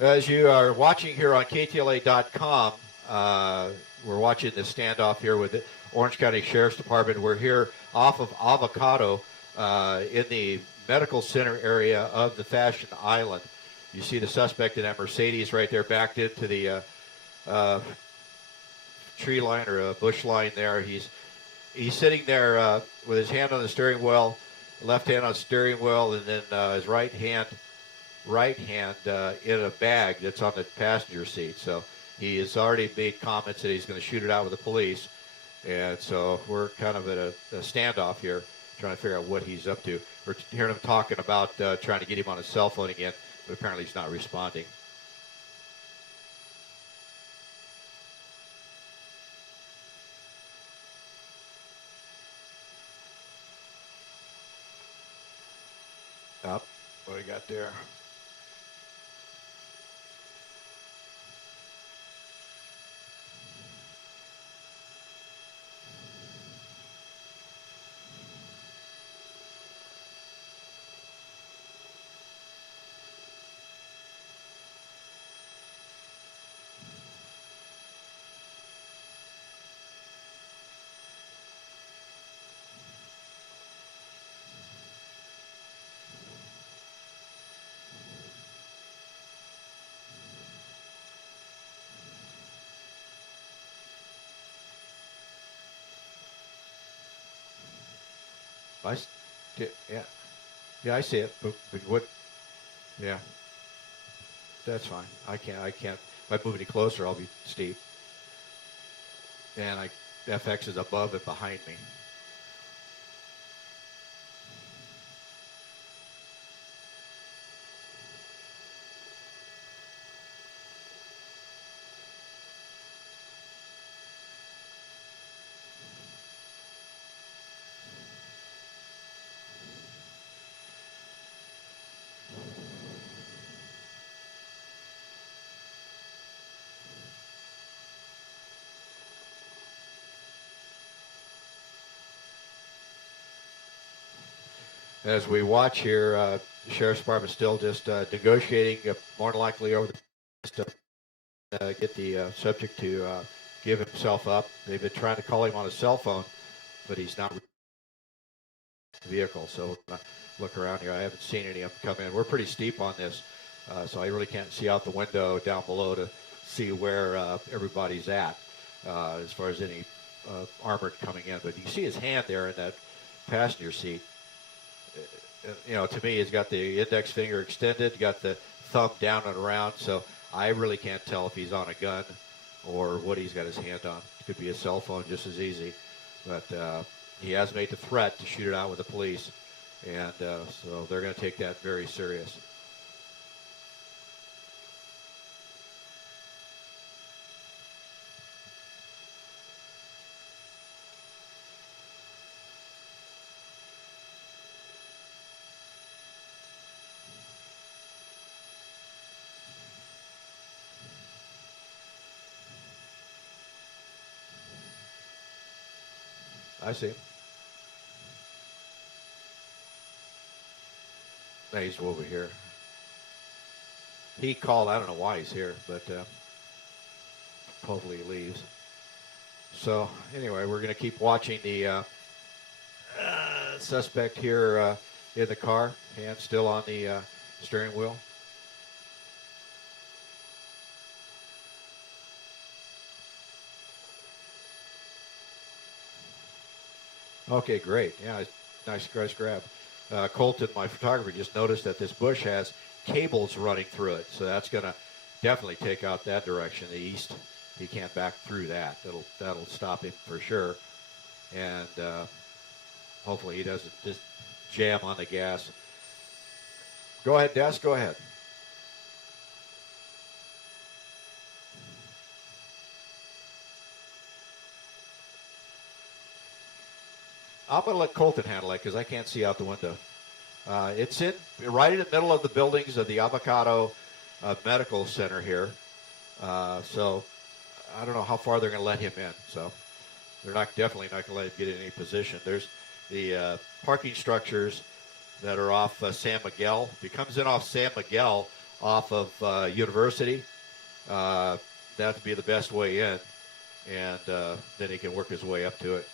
As you are watching here on KTLA.com, we're watching this standoff here with the Orange County Sheriff's Department. We're here off of Avocado in the medical center area of the Fashion Island. You see the suspect in that Mercedes right there backed into the tree line or a bush line there. He's sitting there with his hand on the steering wheel, left hand on the steering wheel, and then his right hand in a bag that's on the passenger seat. So he has already made comments that he's going to shoot it out with the police. And so we're kind of at a standoff here, trying to figure out what he's up to. We're hearing him talking about trying to get him on his cell phone again, but apparently he's not responding. Up, what do we got there? Yeah, I see it. But what? Yeah, that's fine. I can't. If I move any closer, I'll be steep. And FX is above and behind me. As we watch here, the Sheriff's Department still just negotiating, more than likely over the get the subject to give himself up. They've been trying to call him on his cell phone, but he's not the vehicle. So look around here. I haven't seen any of them come in. We're pretty steep on this, so I really can't see out the window down below to see where everybody's at as far as any armored coming in. But you see his hand there in that passenger seat. You know, to me, he's got the index finger extended, got the thumb down and around, so I really can't tell if he's on a gun or what he's got his hand on. It could be a cell phone just as easy, but he has made the threat to shoot it out with the police, and so they're going to take that very serious. I see him. No, he's over here. He called. I don't know why he's here, but hopefully he leaves. So anyway, we're going to keep watching the suspect here in the car, hand still on the steering wheel. Okay, great. Yeah, nice grab. Colton, my photographer, just noticed that this bush has cables running through it, so that's going to definitely take out that direction, the east. He can't back through that. That'll stop him for sure, and hopefully he doesn't just jam on the gas. Go ahead, Des. Go ahead. I'm going to let Colton handle it because I can't see out the window. It's right in the middle of the buildings of the Avocado Medical Center here. So I don't know how far they're going to let him in. So they're definitely not going to let him get in any position. There's the parking structures that are off San Miguel. If he comes in off San Miguel, off of University, that'd be the best way in. And then he can work his way up to it.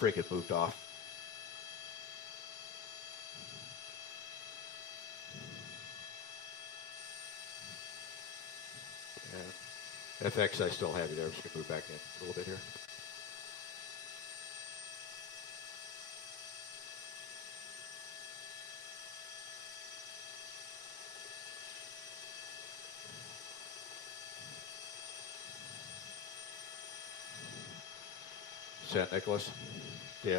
Freaking moved off. And FX, I still have you there. I'm just going to move back in a little bit here. San Nicolas. Yeah.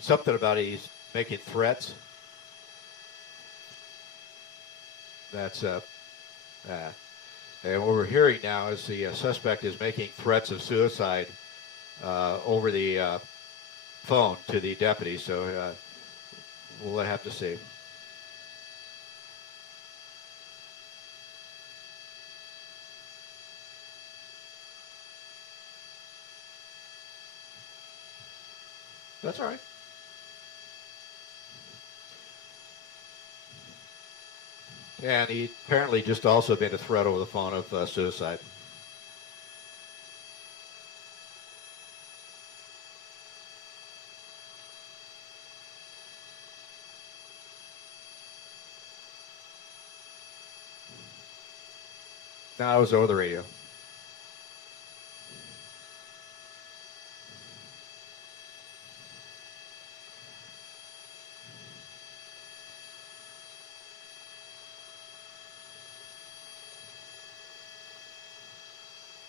Something about he's making threats. That's and what we're hearing now is the suspect is making threats of suicide over the phone to the deputy. So we'll have to see. That's all right. And he apparently just also made a threat over the phone of suicide. No, I was over the radio.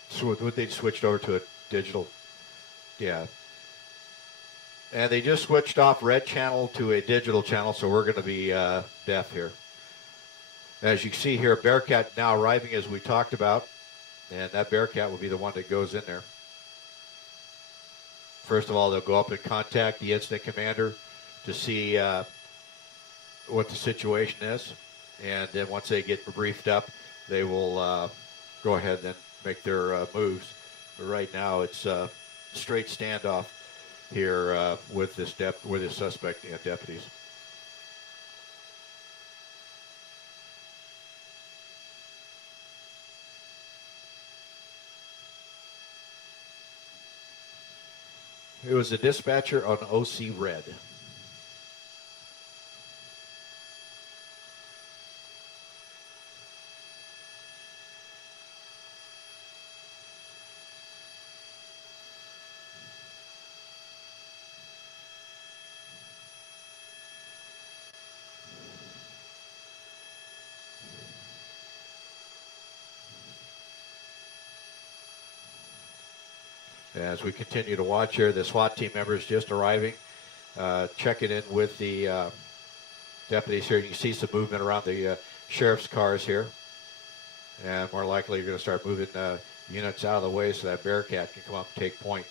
So they switched over to a digital, yeah. And they just switched off red channel to a digital channel, so we're going to be deaf here. As you can see here, Bearcat now arriving as we talked about, and that Bearcat will be the one that goes in there. First of all, they'll go up and contact the incident commander to see what the situation is, and then once they get briefed up, they will go ahead and make their moves. But right now, it's a straight standoff here with this suspect and deputies. It was a dispatcher on OC Red. As we continue to watch here, the SWAT team members just arriving, checking in with the deputies here. You can see some movement around the sheriff's cars here. And more likely you're going to start moving units out of the way so that Bearcat can come up and take point.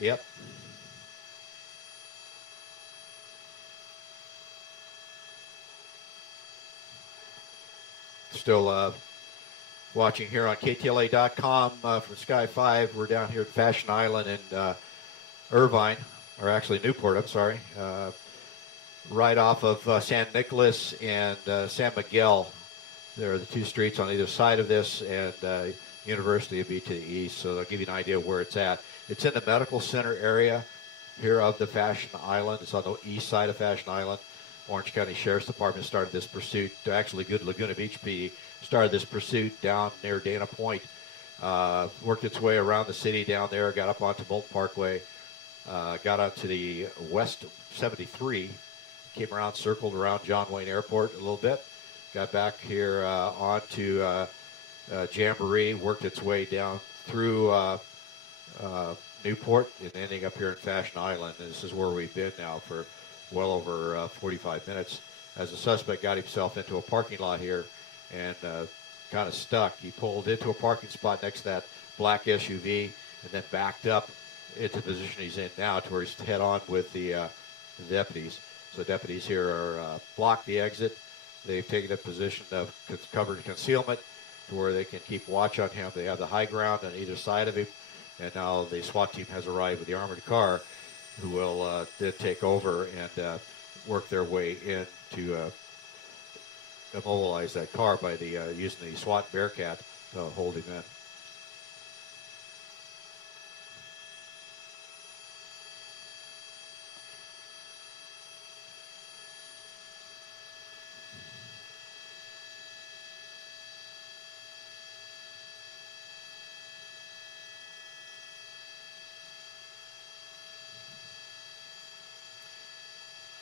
Yep. Still watching here on KTLA.com from Sky 5. We're down here at Fashion Island in Irvine, or actually Newport, I'm sorry. Right off of San Nicolas and San Miguel. There are the two streets on either side of this, and University will be to the east, so they'll give you an idea of where it's at. It's in the medical center area here of the Fashion Island. It's on the east side of Fashion Island. Orange County Sheriff's Department started this pursuit. Actually, Good Laguna Beach PD started this pursuit down near Dana Point. Worked its way around the city down there, got up onto Bolton Parkway, got up to the West 73, came around, circled around John Wayne Airport a little bit, got back here onto Jamboree, worked its way down through Newport, and ending up here in Fashion Island. And this is where we've been now for well over 45 minutes, as the suspect got himself into a parking lot here and kind of stuck. He pulled into a parking spot next to that black SUV and then backed up into the position he's in now, to where he's head on with the deputies. So deputies here are blocked the exit. They've taken a position of covered concealment to where they can keep watch on him. They have the high ground on either side of him, and now the SWAT team has arrived with the armored car, who will then take over and work their way in to immobilize that car by the using the SWAT Bearcat to hold him in.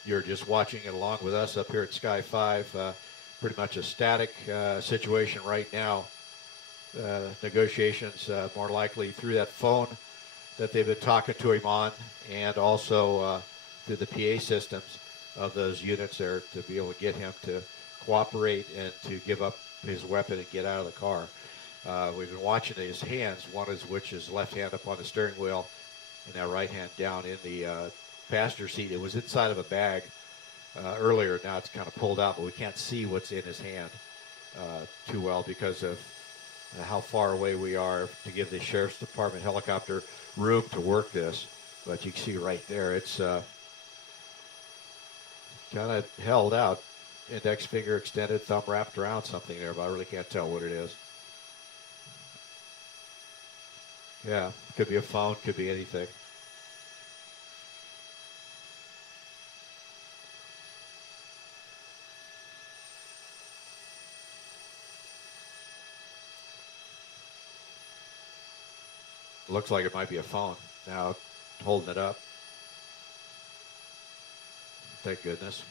You're just watching it along with us up here at Sky 5. Pretty much a static situation right now. Negotiations more likely through that phone that they've been talking to him on, and also through the PA systems of those units there, to be able to get him to cooperate and to give up his weapon and get out of the car. We've been watching his hands, one is which is left hand up on the steering wheel and that right hand down in the passenger seat. It was inside of a bag earlier. Now it's kind of pulled out, but we can't see what's in his hand too well because of how far away we are to give the Sheriff's Department helicopter room to work this. But you can see right there, it's kind of held out. Index finger extended, thumb wrapped around something there, but I really can't tell what it is. Yeah, could be a phone, could be anything. Looks like it might be a phone. Now, holding it up. Thank goodness.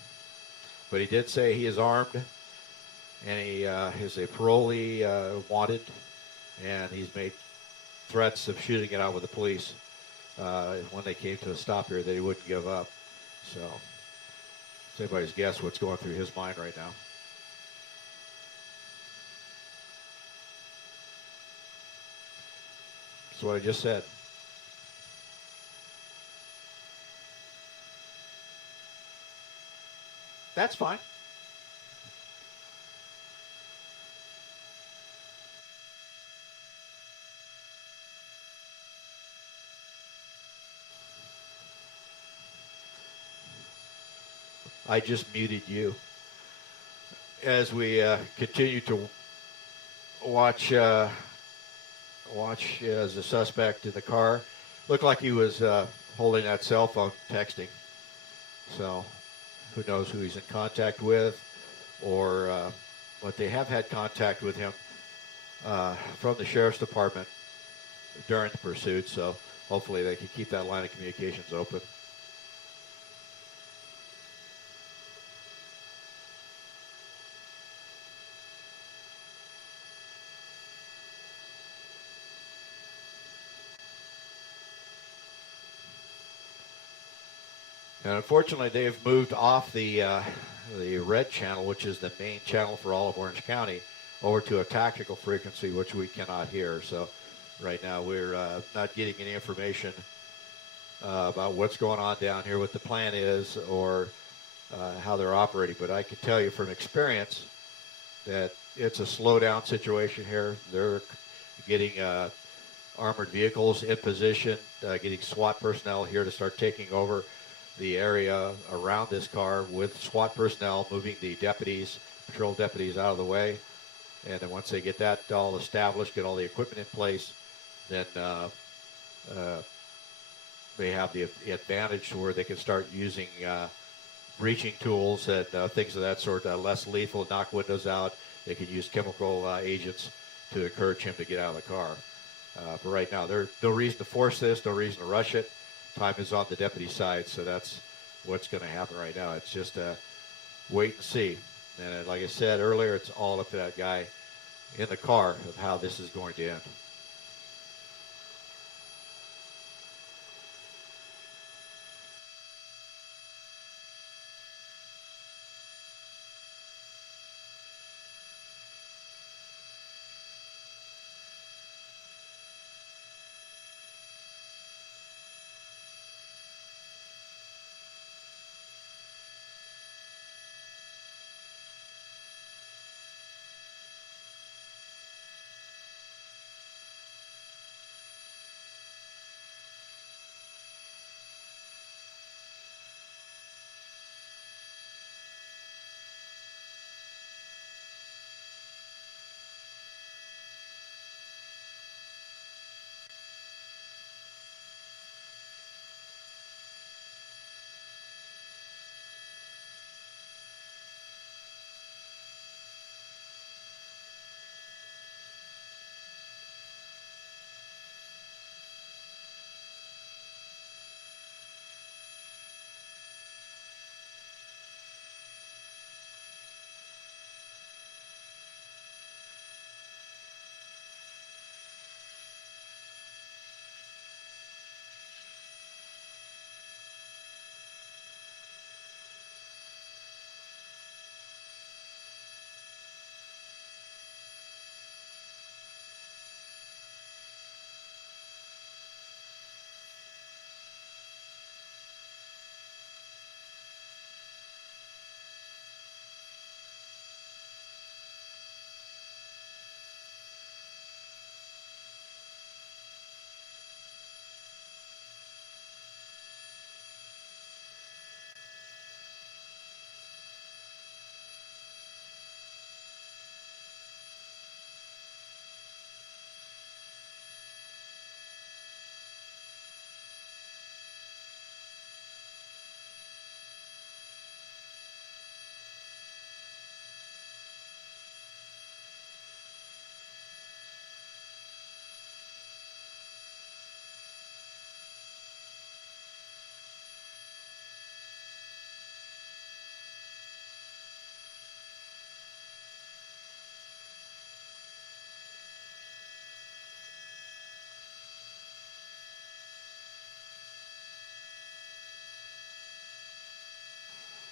But he did say he is armed, and he is a parolee wanted, and he's made threats of shooting it out with the police when they came to a stop here, that he wouldn't give up. So it's anybody's guess what's going through his mind right now. That's what I just said. That's fine. I just muted you. As we continue to watch as the suspect in the car, looked like he was holding that cell phone, texting. So who knows who he's in contact with, or but they have had contact with him from the Sheriff's Department during the pursuit, so hopefully they can keep that line of communications open. And unfortunately, they've moved off the red channel, which is the main channel for all of Orange County, over to a tactical frequency, which we cannot hear. So right now we're not getting any information about what's going on down here, what the plan is, or how they're operating. But I can tell you from experience that it's a slow down situation here. They're getting armored vehicles in position, getting SWAT personnel here to start taking over the area around this car with SWAT personnel, moving the deputies, patrol deputies out of the way. And then once they get that all established, get all the equipment in place, then they have the advantage to where they can start using breaching tools and things of that sort, less lethal, knock windows out. They can use chemical agents to encourage him to get out of the car. But right now, there's no reason to force this, no reason to rush it. Time is on the deputy side, so that's what's going to happen right now. It's just wait and see. And like I said earlier, it's all up to that guy in the car of how this is going to end.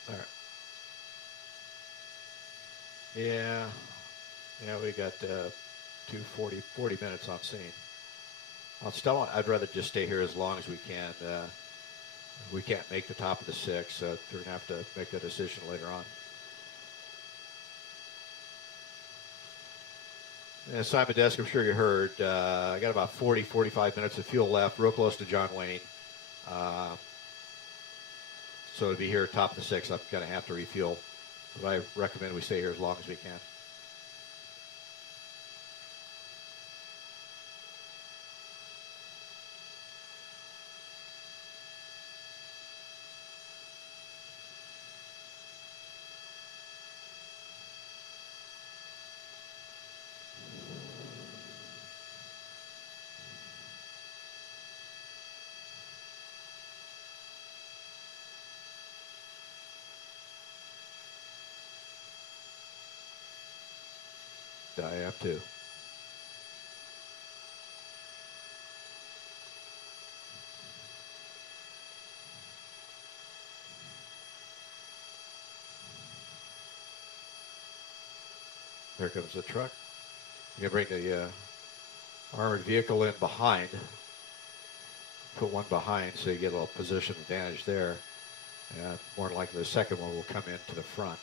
All right. Yeah, we got 40 minutes on scene. I'd rather just stay here as long as we can. We can't make the top of the 6, so we're going to have to make that decision later on. And Simon Desk, I'm sure you heard, I got about 45 minutes of fuel left, real close to John Wayne. So to be here top of the 6, I'm going to have to refuel. But I recommend we stay here as long as we can. I have to. There comes the truck. You're going to bring the armored vehicle in behind. put one behind so you get a little position advantage there. More than likely the second one will come into the front.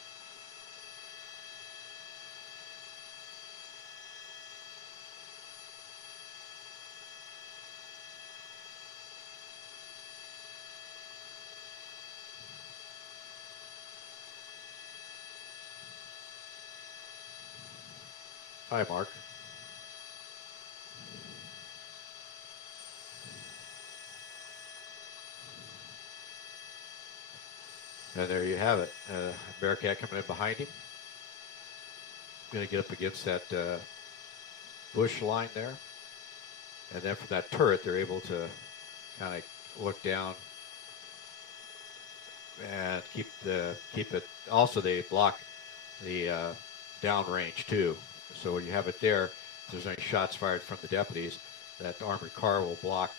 Hi, Mark. And there you have it. Bearcat coming in behind him. Going to get up against that bush line there. And then from that turret, they're able to kind of look down and keep it. Also, they block the downrange too. So when you have it there, if there's any shots fired from the deputies, that armored car will block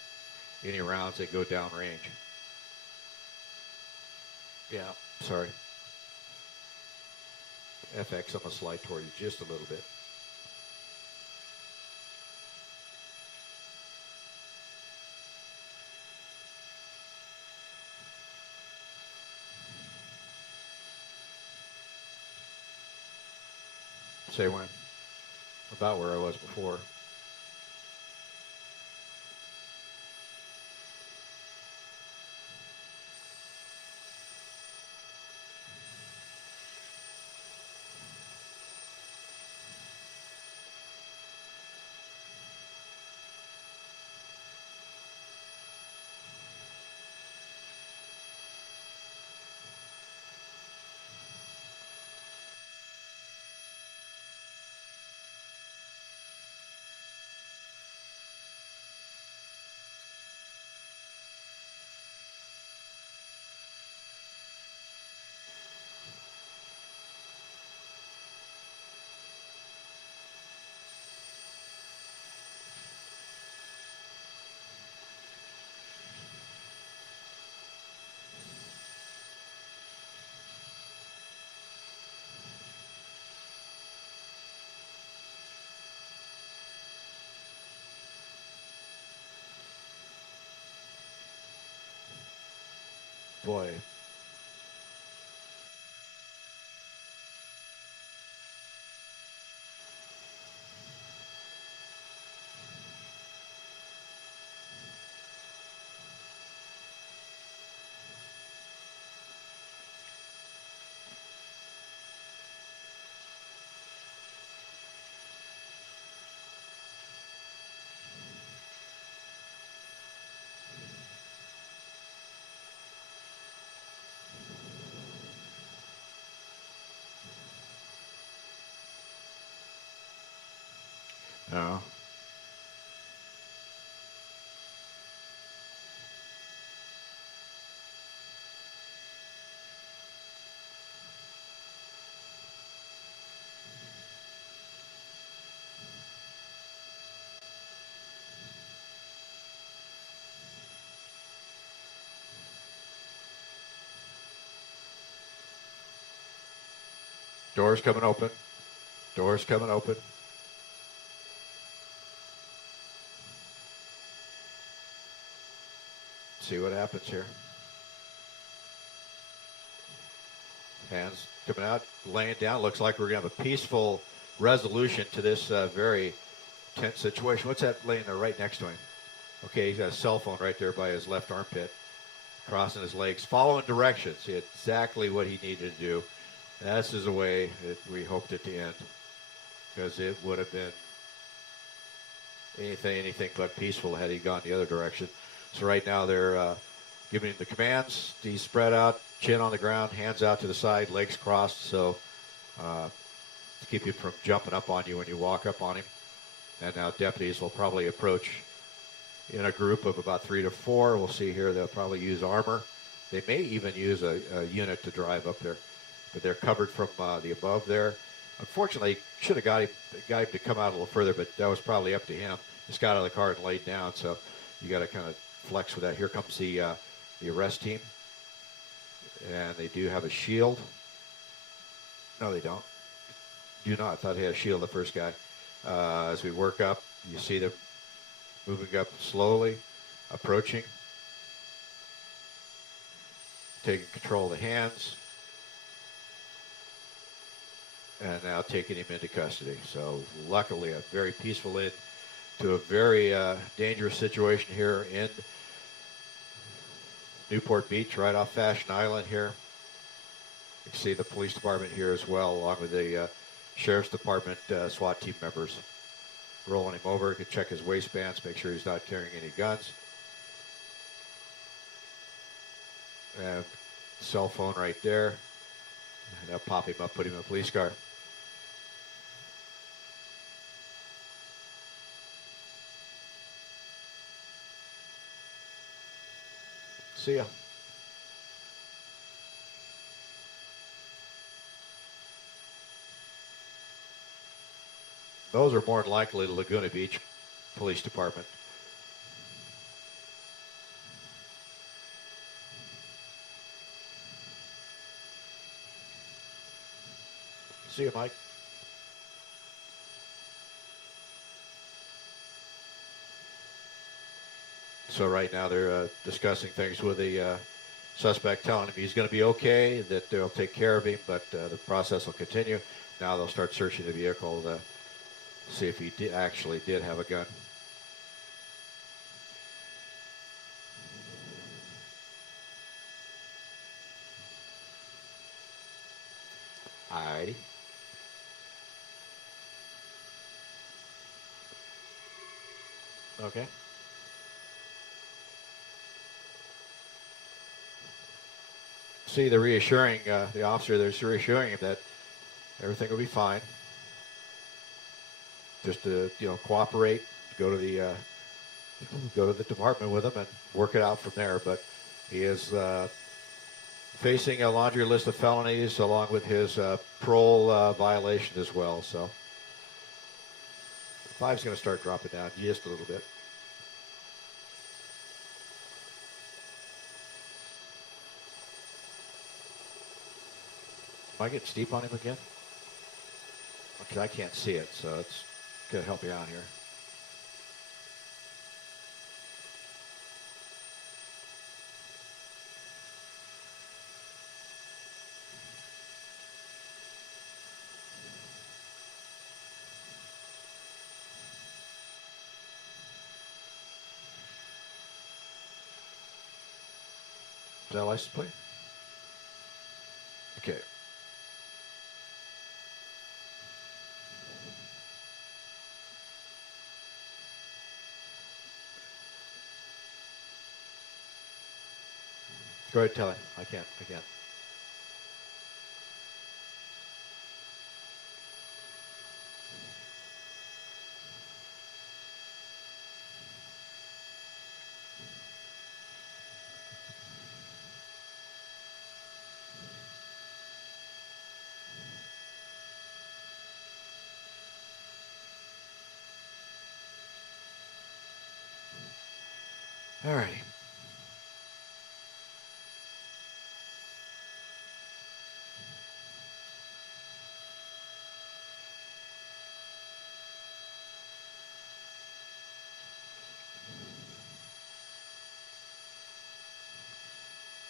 any rounds that go downrange. Yeah, sorry. FX, I'm going to slide toward you just a little bit. Say when. About where I was before. Boy. No. Doors coming open. Doors coming open. See what happens here. Hands coming out, laying down. Looks like we're going to have a peaceful resolution to this very tense situation. What's that laying there right next to him? Okay, he's got a cell phone right there by his left armpit, crossing his legs, following directions. Exactly what he needed to do. This is the way that we hoped it to end, because it would have been anything but peaceful had he gone the other direction. So right now they're giving him the commands. He's spread out, chin on the ground, hands out to the side, legs crossed, so to keep you from jumping up on you when you walk up on him. And now deputies will probably approach in a group of about 3 to 4. We'll see here they'll probably use armor. They may even use a unit to drive up there, but they're covered from the above there. Unfortunately, should have got him to come out a little further, but that was probably up to him. Just got out of the car and laid down, so you got to kind of flex with that. Here comes the arrest team, and they do have a shield. No, they don't. Do not. I thought he had a shield, the first guy. As we work up, you see them moving up slowly, approaching. taking control of the hands, and now taking him into custody. So luckily, a very peaceful end to a very dangerous situation here in Newport Beach, right off Fashion Island here. You can see the police department here as well, along with the sheriff's department SWAT team members. Rolling him over, you can check his waistbands, make sure he's not carrying any guns. And cell phone right there. And I'll pop him up, put him in a police car. See ya. Those are more than likely the Laguna Beach Police Department. See you, Mike. So right now they're discussing things with the suspect, telling him he's going to be okay, that they'll take care of him, but the process will continue. Now they'll start searching the vehicle to see if he actually did have a gun. Alrighty. Okay. See, they're reassuring the officer. They're reassuring him that everything will be fine. Just to cooperate, go to the department with him and work it out from there. But he is facing a laundry list of felonies along with his parole violation as well. So 5's going to start dropping down just a little bit. Am I getting steep on him again? Because I can't see it, so it's going to help you out here. Is that a license plate? Okay. Go ahead, tell him. I can't. All righty.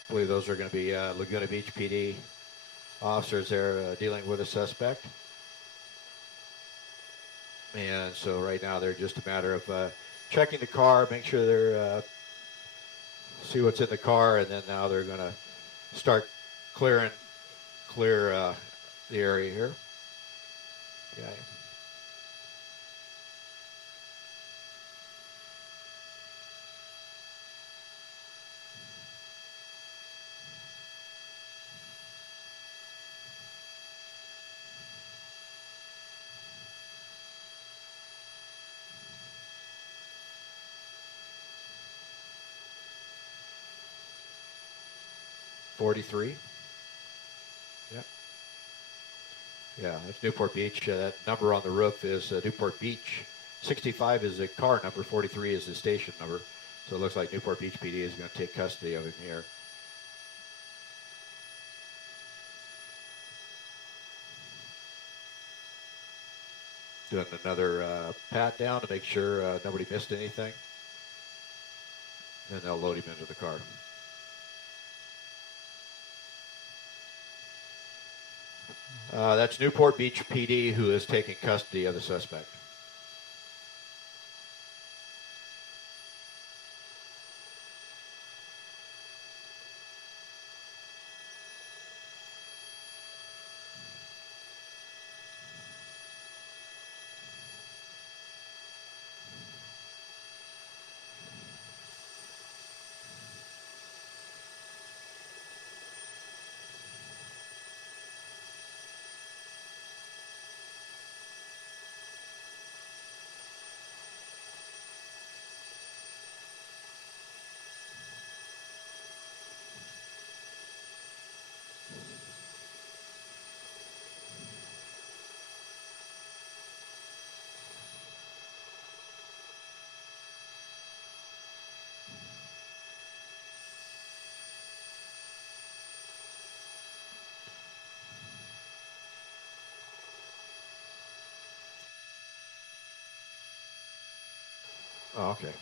I believe those are going to be Laguna Beach PD officers there dealing with a suspect. And so right now they're just a matter of checking the car, make sure they're see what's in the car, and then now they're going to start clear the area here. Okay. $43. Yep. Yeah, that's Newport Beach. That number on the roof is Newport Beach. 65 is the car number. 43 is the station number. So it looks like Newport Beach PD is going to take custody of him here. Doing another pat down to make sure nobody missed anything. Then they'll load him into the car. That's Newport Beach PD who is taking custody of the suspect. Oh, okay.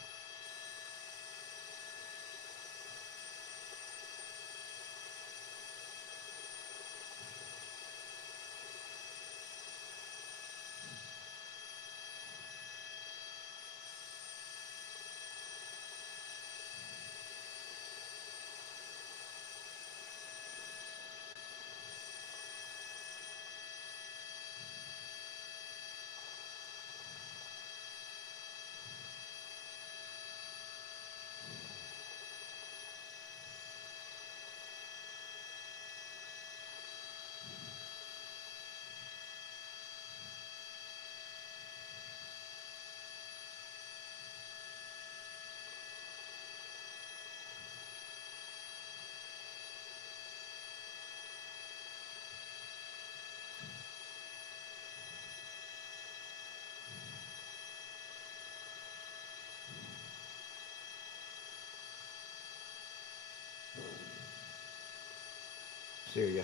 See ya.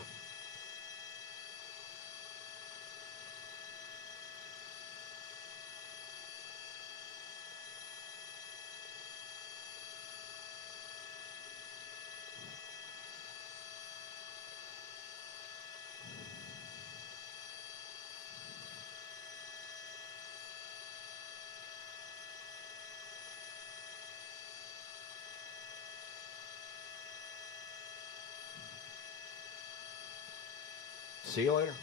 See you later.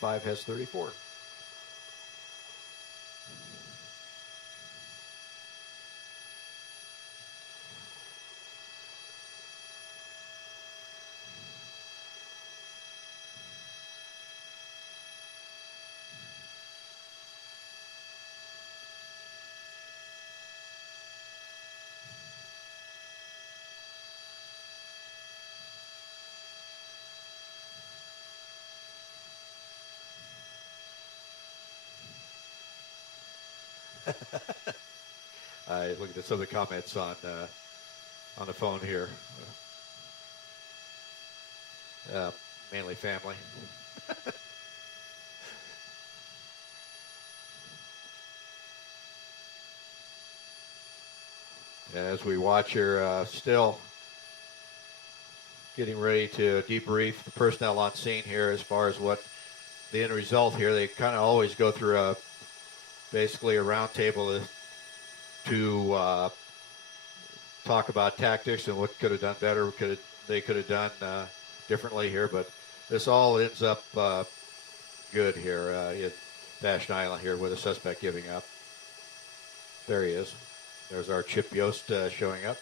Five has 34. I look at some of the comments on the phone here. Mainly family. As we watch here, still getting ready to debrief the personnel on scene here as far as what the end result here. They kind of always go through basically a round table to talk about tactics and what could have done better, they could have done differently here, but this all ends up good here at Fashion Island here with a suspect giving up. There he is. There's our Chip Yost showing up.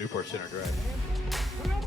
Newport Center Drive.